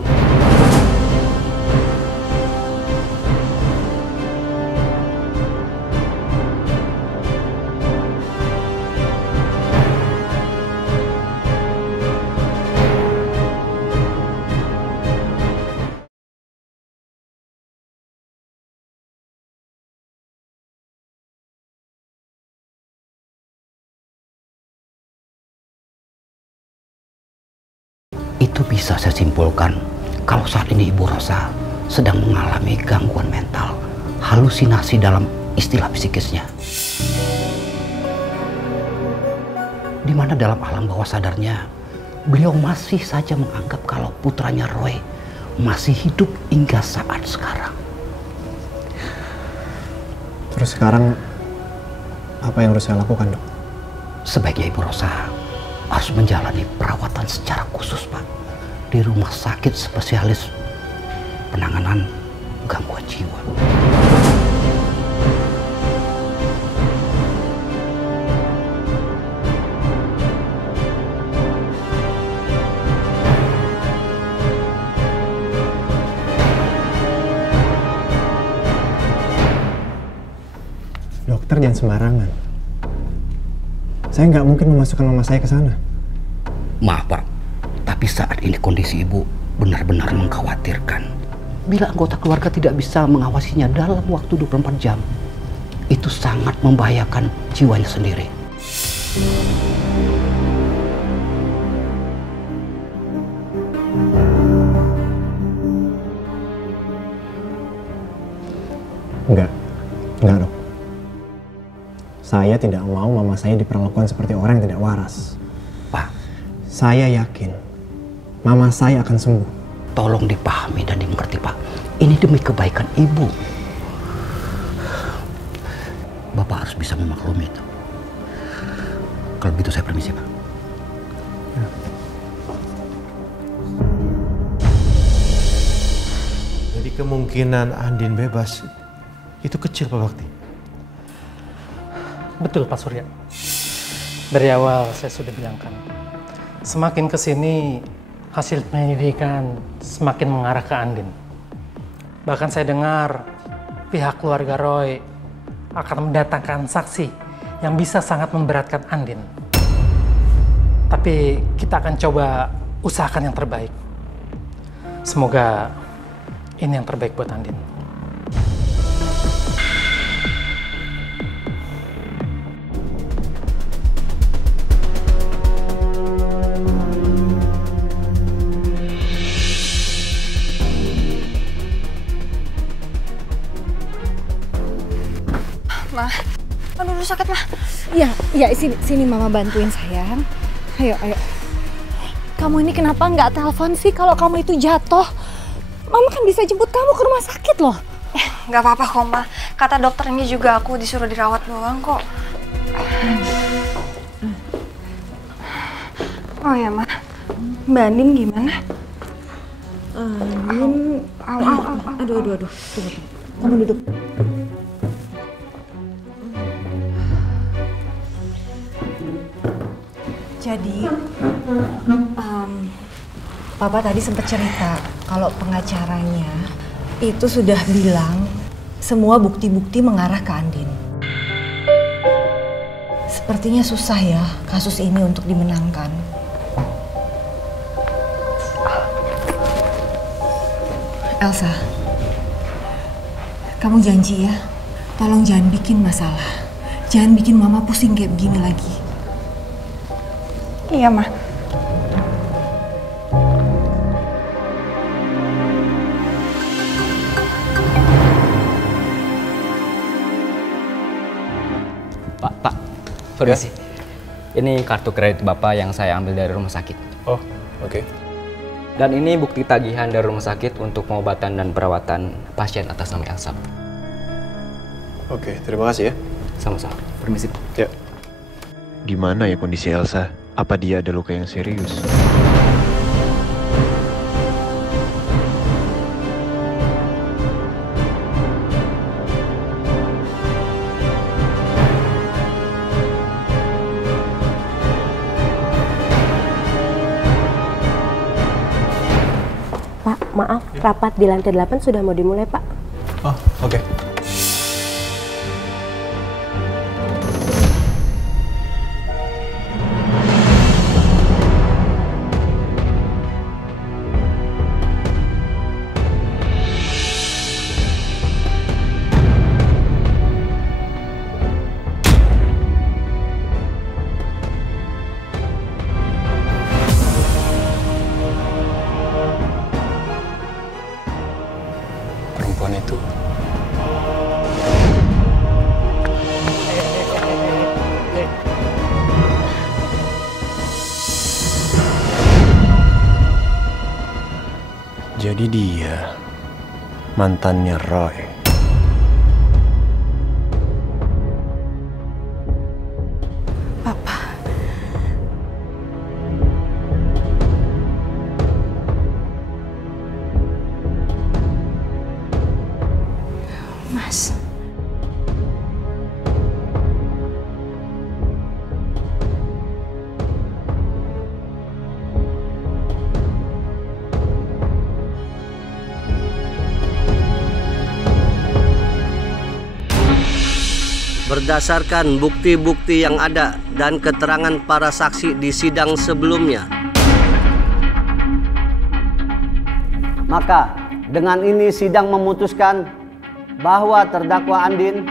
Itu bisa saya simpulkan kalau saat ini Ibu Rosa sedang mengalami gangguan mental, halusinasi dalam istilah psikisnya. Di mana dalam alam bawah sadarnya beliau masih saja menganggap kalau putranya Roy masih hidup hingga saat sekarang. Terus sekarang apa yang harus saya lakukan dok? Sebaiknya Ibu Rosa harus menjalani perawatan secara khusus Pak di rumah sakit spesialis penanganan gangguan jiwa. Dokter jangan sembarangan. Saya nggak mungkin memasukkan mama saya ke sana. Maaf Pak, tapi saat ini kondisi ibu benar-benar mengkhawatirkan. Bila anggota keluarga tidak bisa mengawasinya dalam waktu 24 jam, itu sangat membahayakan jiwanya sendiri. Enggak dok. Saya tidak mau mama saya diperlakukan seperti orang yang tidak waras. Pak, saya yakin mama saya akan sembuh. Tolong dipahami dan dimengerti Pak. Ini demi kebaikan ibu. Bapak harus bisa memaklumi itu. Kalau begitu saya permisi Pak. Jadi kemungkinan Andin bebas itu kecil Pak Bakti. Betul Pak Surya. Dari awal saya sudah bilangkan, semakin kesini hasil penyelidikan semakin mengarah ke Andin. Bahkan saya dengar pihak keluarga Roy akan mendatangkan saksi yang bisa sangat memberatkan Andin. Tapi kita akan coba usahakan yang terbaik. Semoga ini yang terbaik buat Andin. Aduh, sakit mah. Iya, sini mama bantuin sayang. Ayo. Kamu ini kenapa nggak telepon sih kalau kamu itu jatuh? Mama kan bisa jemput kamu ke rumah sakit loh. Nggak apa-apa kok, Ma. Kata dokter ini juga aku disuruh dirawat doang kok. Oh ya, Ma. Mbak Andin gimana? Aduh. Tunggu. Kamu duduk. Jadi, Papa tadi sempat cerita kalau pengacaranya itu sudah bilang semua bukti-bukti mengarah ke Andin. Sepertinya susah ya kasus ini untuk dimenangkan. Elsa, kamu janji ya, tolong jangan bikin masalah. Jangan bikin Mama pusing kayak begini lagi. Iya, Ma. Pak, permisi. Ini kartu kredit Bapak yang saya ambil dari rumah sakit. Oh, oke. Dan ini bukti tagihan dari rumah sakit untuk pengobatan dan perawatan pasien atas nama Elsa. Oke, terima kasih ya. Sama-sama. Permisi, Pak. Ya. Gimana ya kondisi Elsa? Apa dia ada luka yang serius? Pak, maaf, rapat di lantai 8 sudah mau dimulai, Pak. Oh, oke. Itu jadi dia mantannya Roy. berdasarkan bukti-bukti yang ada dan keterangan para saksi di sidang sebelumnya. Maka dengan ini sidang memutuskan bahwa terdakwa Andin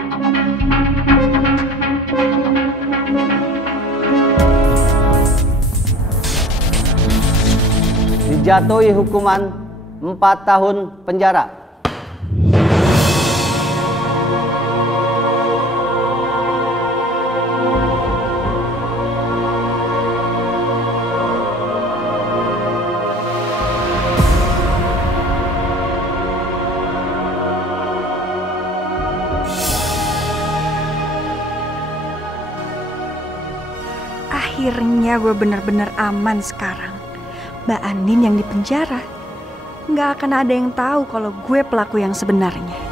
dijatuhi hukuman 4 tahun penjara. Akhirnya gue bener-bener aman sekarang. Mbak Andin yang dipenjara. Nggak akan ada yang tahu kalau gue pelaku yang sebenarnya.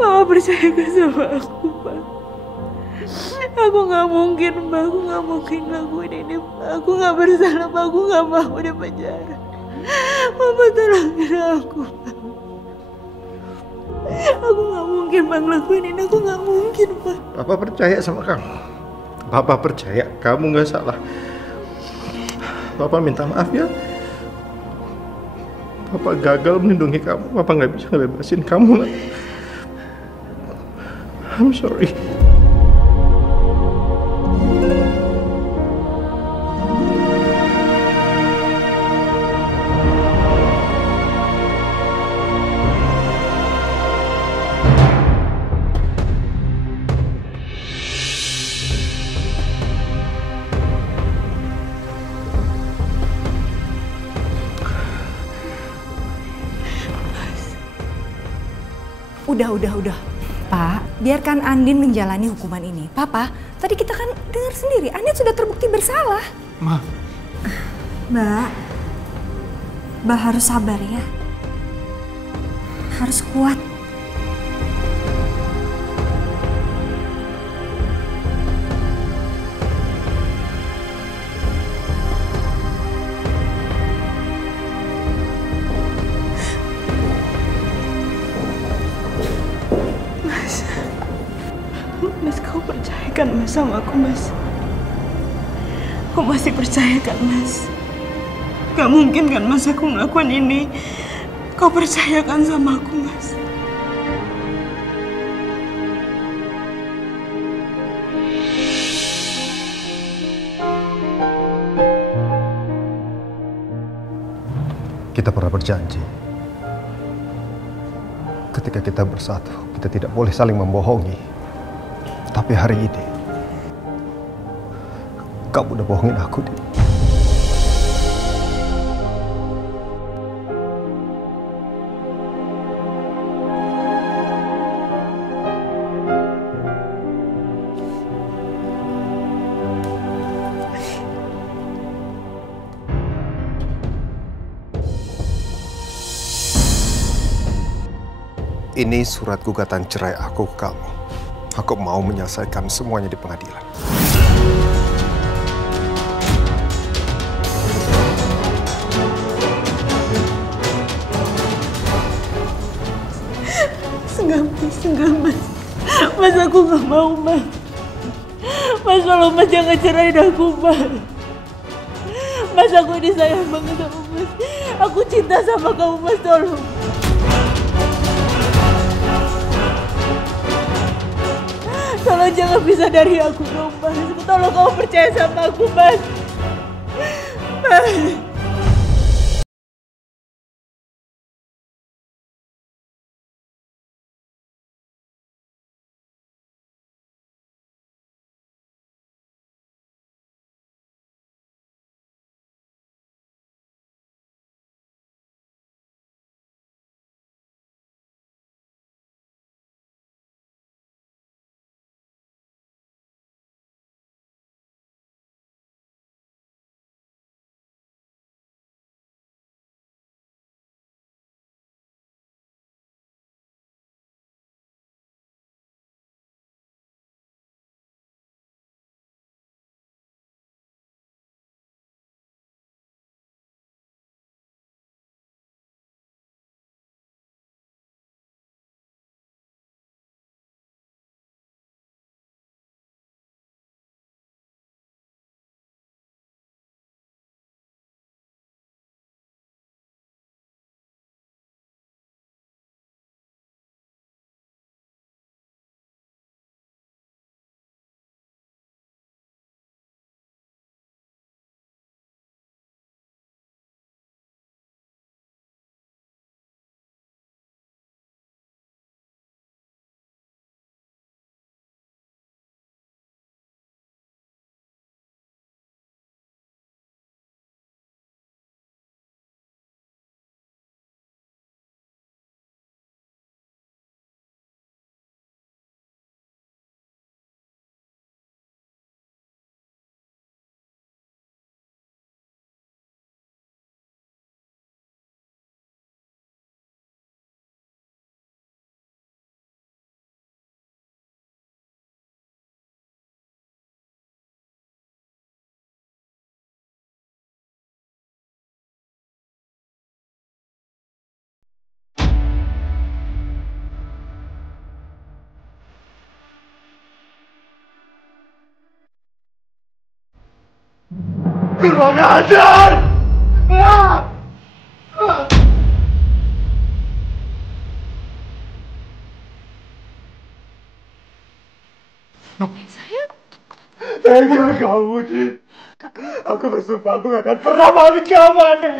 Mama percayakan sama aku, Pak. Aku nggak mungkin, Pak. Aku nggak mungkin lakuin ini, Pak. Aku nggak bersalah, Pak. Aku nggak mau di penjara. Mama tolongin aku, Pak. Aku nggak mungkin, Pak, ngelakuin ini. Aku nggak mungkin, Pak. Papa percaya sama kamu. Papa percaya kamu nggak salah. Papa minta maaf ya. Papa gagal melindungi kamu. Papa nggak bisa ngebebasin kamu. I'm sorry. Udah. Pak, biarkan Andin menjalani hukuman ini. Papa, tadi kita kan dengar sendiri, Andin sudah terbukti bersalah. Ma. Mbak harus sabar ya. Harus kuat. Mas, kau percayakan Mas sama aku, Mas. Kau masih percayakan, Mas. Gak mungkin kan, Mas, aku ngelakuin ini. Kau percayakan sama aku, Mas. Kita pernah berjanji. Ketika kita bersatu, kita tidak boleh saling membohongi. Tapi hari ini, kamu udah bohongin aku, Din. Ini surat gugatan cerai aku ke kamu. Aku mau menyelesaikan semuanya di pengadilan. Enggak, Mas. Mas, aku gak mau, Mas. Mas, tolong, Mas, jangan cerain aku, Mas. Mas, aku ini sayang banget sama Mas. Aku cinta sama kamu, Mas, tolong. Tolong jangan pisah dari aku dong, Mas. Tolong kamu percaya sama aku, Mas. Mas. Kurang ajar! Tega kamu, Din. Aku bersumpah aku gak akan pernah maafin kamu, Andin.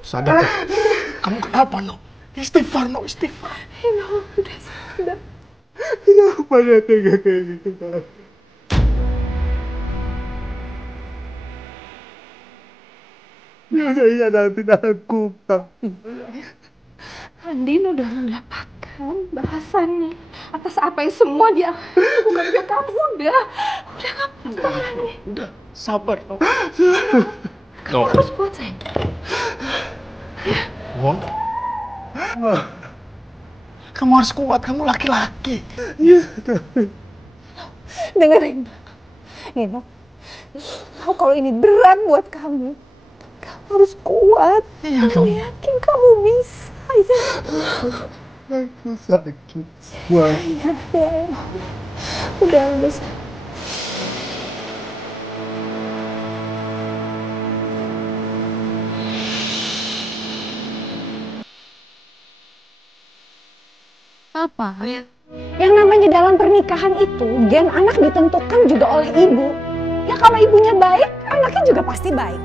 Sadar. Kamu kenapa, No? Istighfar, No, istighfar. Ya udah. Kenapa dia tega kayak gitu, Pak? Dia udah hianatin aku, Pak. Andin udah mendapatkan bahasannya atas apa yang semua dia lakukan ke kamu. Udah nggak apa-apa. Udah, sabar, No. Kamu harus kuat, sayang. Wong, kamu harus kuat, kamu laki-laki. Dengerin, Nino. Tahu kalau ini berat buat kamu. Kamu harus kuat. Kamu yakin kamu bisa, ya? Aku sakit. Wah. Ya. Udah. Apa? Yang namanya dalam pernikahan itu, gen anak ditentukan juga oleh ibu. Ya kalau ibunya baik, anaknya juga pasti baik.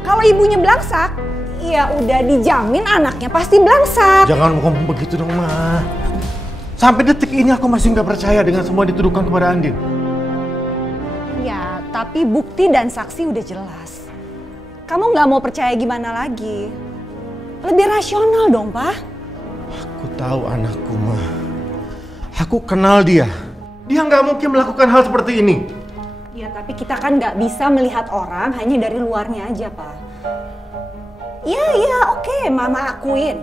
Kalau ibunya belangsak, ya udah dijamin anaknya pasti belangsak. Jangan ngomong begitu dong, Ma. Sampai detik ini aku masih nggak percaya dengan semua dituduhkan kepada Andin. Ya, tapi bukti dan saksi udah jelas. Kamu nggak mau percaya gimana lagi? Lebih rasional dong, Pak. Aku tahu anakku, Ma. Aku kenal dia. Dia nggak mungkin melakukan hal seperti ini. Ya, tapi kita kan nggak bisa melihat orang hanya dari luarnya aja, Pak. Ya, oke, Mama akuin.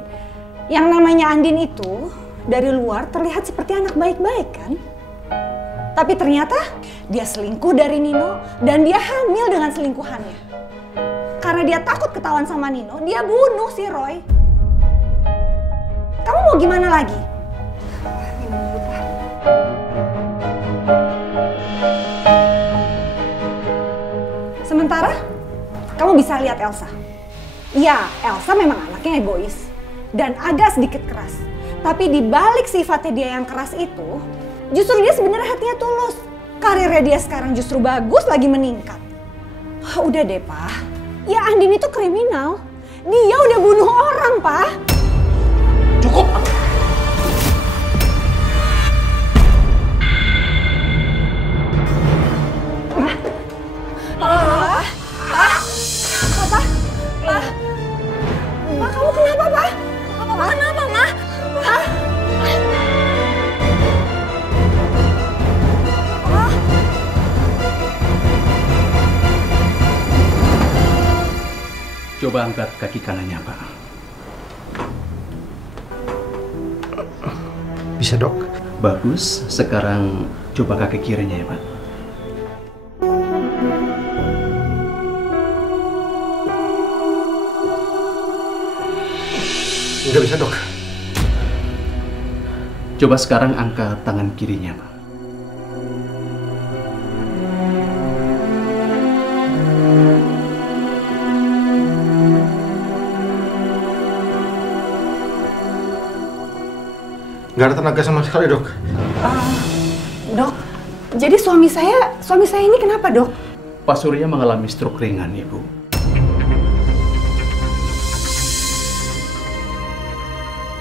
Yang namanya Andin itu dari luar terlihat seperti anak baik-baik, kan? Tapi ternyata dia selingkuh dari Nino dan dia hamil dengan selingkuhannya. Karena dia takut ketahuan sama Nino, dia bunuh si Roy. Kamu mau gimana lagi? Sementara, kamu bisa lihat Elsa. Iya, Elsa memang anaknya egois dan agak sedikit keras. Tapi di balik sifatnya dia yang keras itu, justru dia sebenarnya hatinya tulus. Karirnya dia sekarang justru bagus, lagi meningkat. Udah deh, Pak. Ya Andin itu kriminal. Dia udah bunuh orang, Pak. Cukup. Ma, kamu kenapa, Pa? Kenapa, Ma? Coba angkat kaki kanannya, Pak. Bisa, Dok? Bagus. Sekarang coba kaki kirinya ya, Pak. Nggak bisa, Dok. Coba sekarang angkat tangan kirinya, Pak. Nggak ada tenaga sama sekali, Dok. Dok, jadi suami saya ini kenapa, Dok? Pak Surya mengalami stroke ringan, Ibu.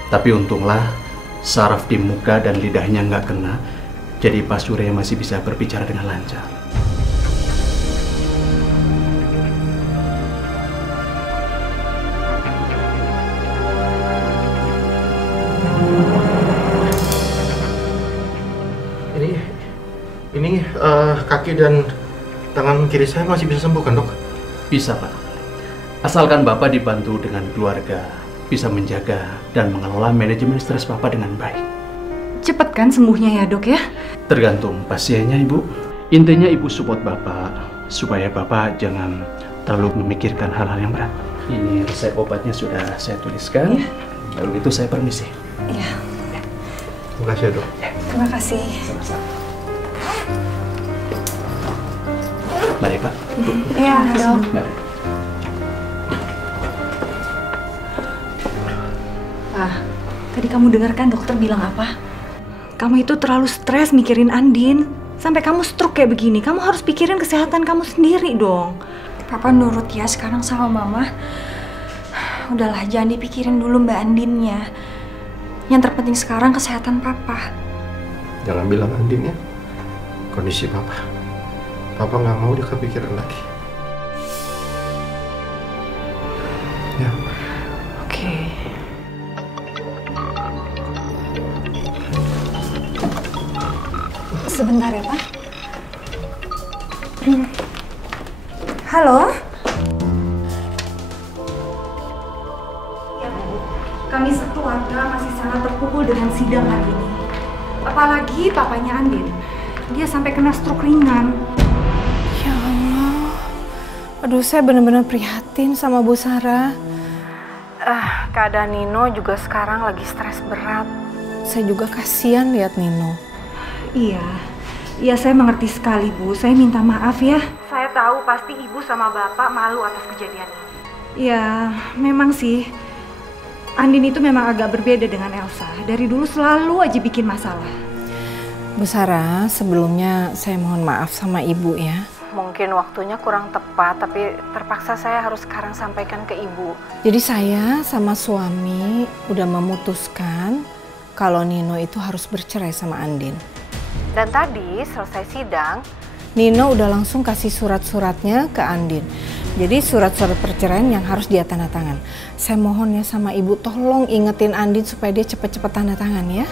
Tapi untunglah saraf di muka dan lidahnya nggak kena, jadi Pak Surya masih bisa berbicara dengan lancar. Ini kaki dan tangan kiri saya masih bisa sembuh kan, Dok? Bisa, Pak. Asalkan Bapak dibantu dengan keluarga, bisa menjaga dan mengelola manajemen stres Bapak dengan baik. Cepet kan sembuhnya ya, Dok ya? Tergantung pasiennya, Ibu. Intinya Ibu support Bapak supaya Bapak jangan terlalu memikirkan hal-hal yang berat. Ini resep obatnya sudah saya tuliskan. Lalu itu saya permisi. Iya. Terima kasih ya, Dok. Terima kasih. Mari Pak. Iya, Dok. Mari. Ah, tadi kamu dengar kan dokter bilang apa? Kamu itu terlalu stres mikirin Andin. Sampai kamu stroke kayak begini. Kamu harus pikirin kesehatan kamu sendiri dong. Papa nurut ya sekarang sama Mama. Udahlah, jangan dipikirin dulu Mbak Andinnya. Yang terpenting sekarang kesehatan Papa. Jangan bilang Andin ya. Kondisi Papa. Papa nggak mau dia kepikiran lagi. Ya. Oke. Sebentar ya, Pak. Halo? Ya, Bu. Kami sekeluarga masih sangat terpukul dengan sidang hari ini. Apalagi papanya Andin. Dia sampai kena stroke ringan. Ya Allah. Aduh, saya benar-benar prihatin sama Bu Sarah. Keadaan Nino juga sekarang lagi stres berat. Saya juga kasihan lihat Nino. Iya, saya mengerti sekali, Bu. Saya minta maaf ya. Saya tahu pasti Ibu sama Bapak malu atas kejadian ini. Ya, memang sih. Andin itu memang agak berbeda dengan Elsa. Dari dulu selalu aja bikin masalah. Bu Sarah, sebelumnya saya mohon maaf sama Ibu ya. Mungkin waktunya kurang tepat, tapi terpaksa saya harus sekarang sampaikan ke Ibu. Jadi saya sama suami udah memutuskan kalau Nino itu harus bercerai sama Andin. Dan tadi selesai sidang, Nino udah langsung kasih surat-suratnya ke Andin. Jadi surat-surat perceraian yang harus dia tanda tangan. Saya mohon ya sama Ibu, tolong ingetin Andin supaya dia cepet-cepet tanda tangan ya.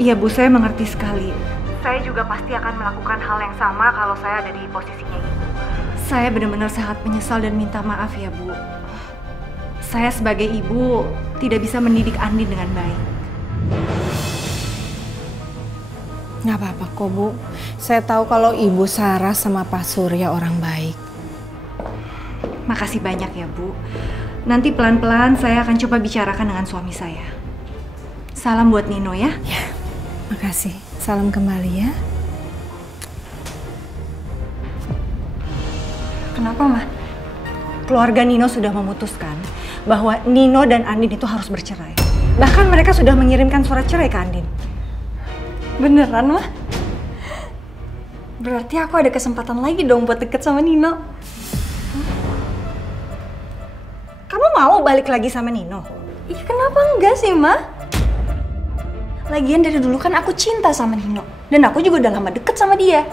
Iya Bu, saya mengerti sekali. Saya juga pasti akan melakukan hal yang sama kalau saya ada di posisinya Ibu. Saya benar-benar sangat menyesal dan minta maaf ya Bu. Saya sebagai ibu tidak bisa mendidik Andin dengan baik. Nggak apa-apa kok Bu. Saya tahu kalau Ibu Sarah sama Pak Surya orang baik. Makasih banyak ya Bu. Nanti pelan-pelan saya akan coba bicarakan dengan suami saya. Salam buat Nino ya. Ya, makasih. Salam kembali ya. Kenapa, Ma? Keluarga Nino sudah memutuskan bahwa Nino dan Andin itu harus bercerai. Bahkan mereka sudah mengirimkan surat cerai ke Andin. Beneran, Ma? Berarti aku ada kesempatan lagi dong buat deket sama Nino. Kamu mau balik lagi sama Nino? Iya, kenapa enggak sih, Ma? Lagian dari dulu kan aku cinta sama Nino. Dan aku juga udah lama deket sama dia.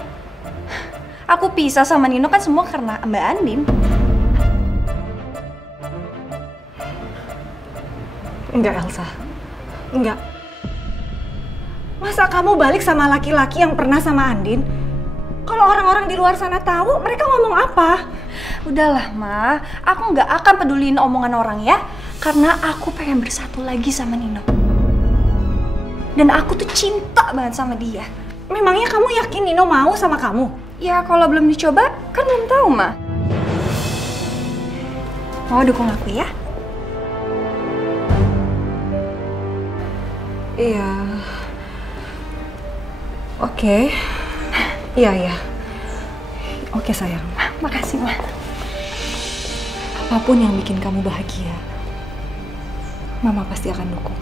Aku pisah sama Nino kan semua karena Mbak Andin. Enggak, Elsa. Enggak. Masa kamu balik sama laki-laki yang pernah sama Andin? Kalau orang-orang di luar sana tahu, mereka ngomong apa? Udahlah, Ma. Aku nggak akan peduliin omongan orang ya. Karena aku pengen bersatu lagi sama Nino. Dan aku tuh cinta banget sama dia. Memangnya kamu yakin Nino mau sama kamu? Ya, kalau belum dicoba, kan belum tahu, Ma. Mau dukung aku ya? Iya. Oke. Iya. Oke, sayang. Makasih, Ma. Apapun yang bikin kamu bahagia, Mama pasti akan dukung.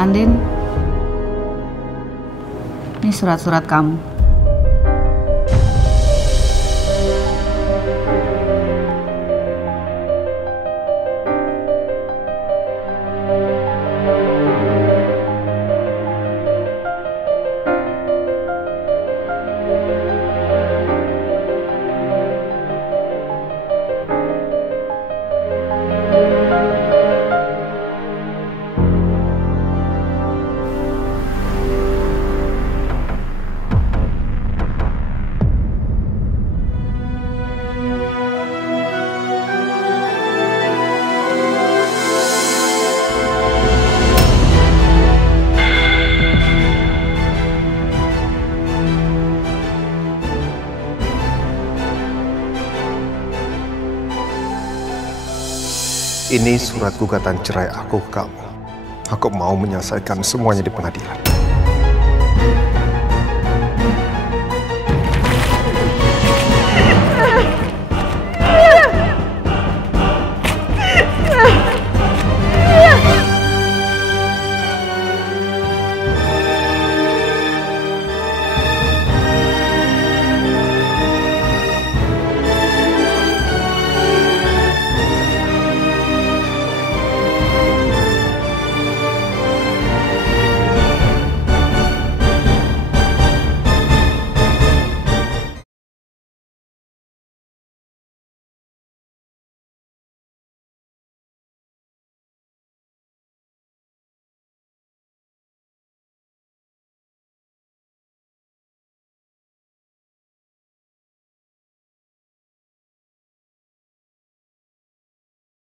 Andin, ini surat-surat kamu. Ini surat gugatan cerai aku ke kamu. Aku mau menyelesaikan semuanya di pengadilan.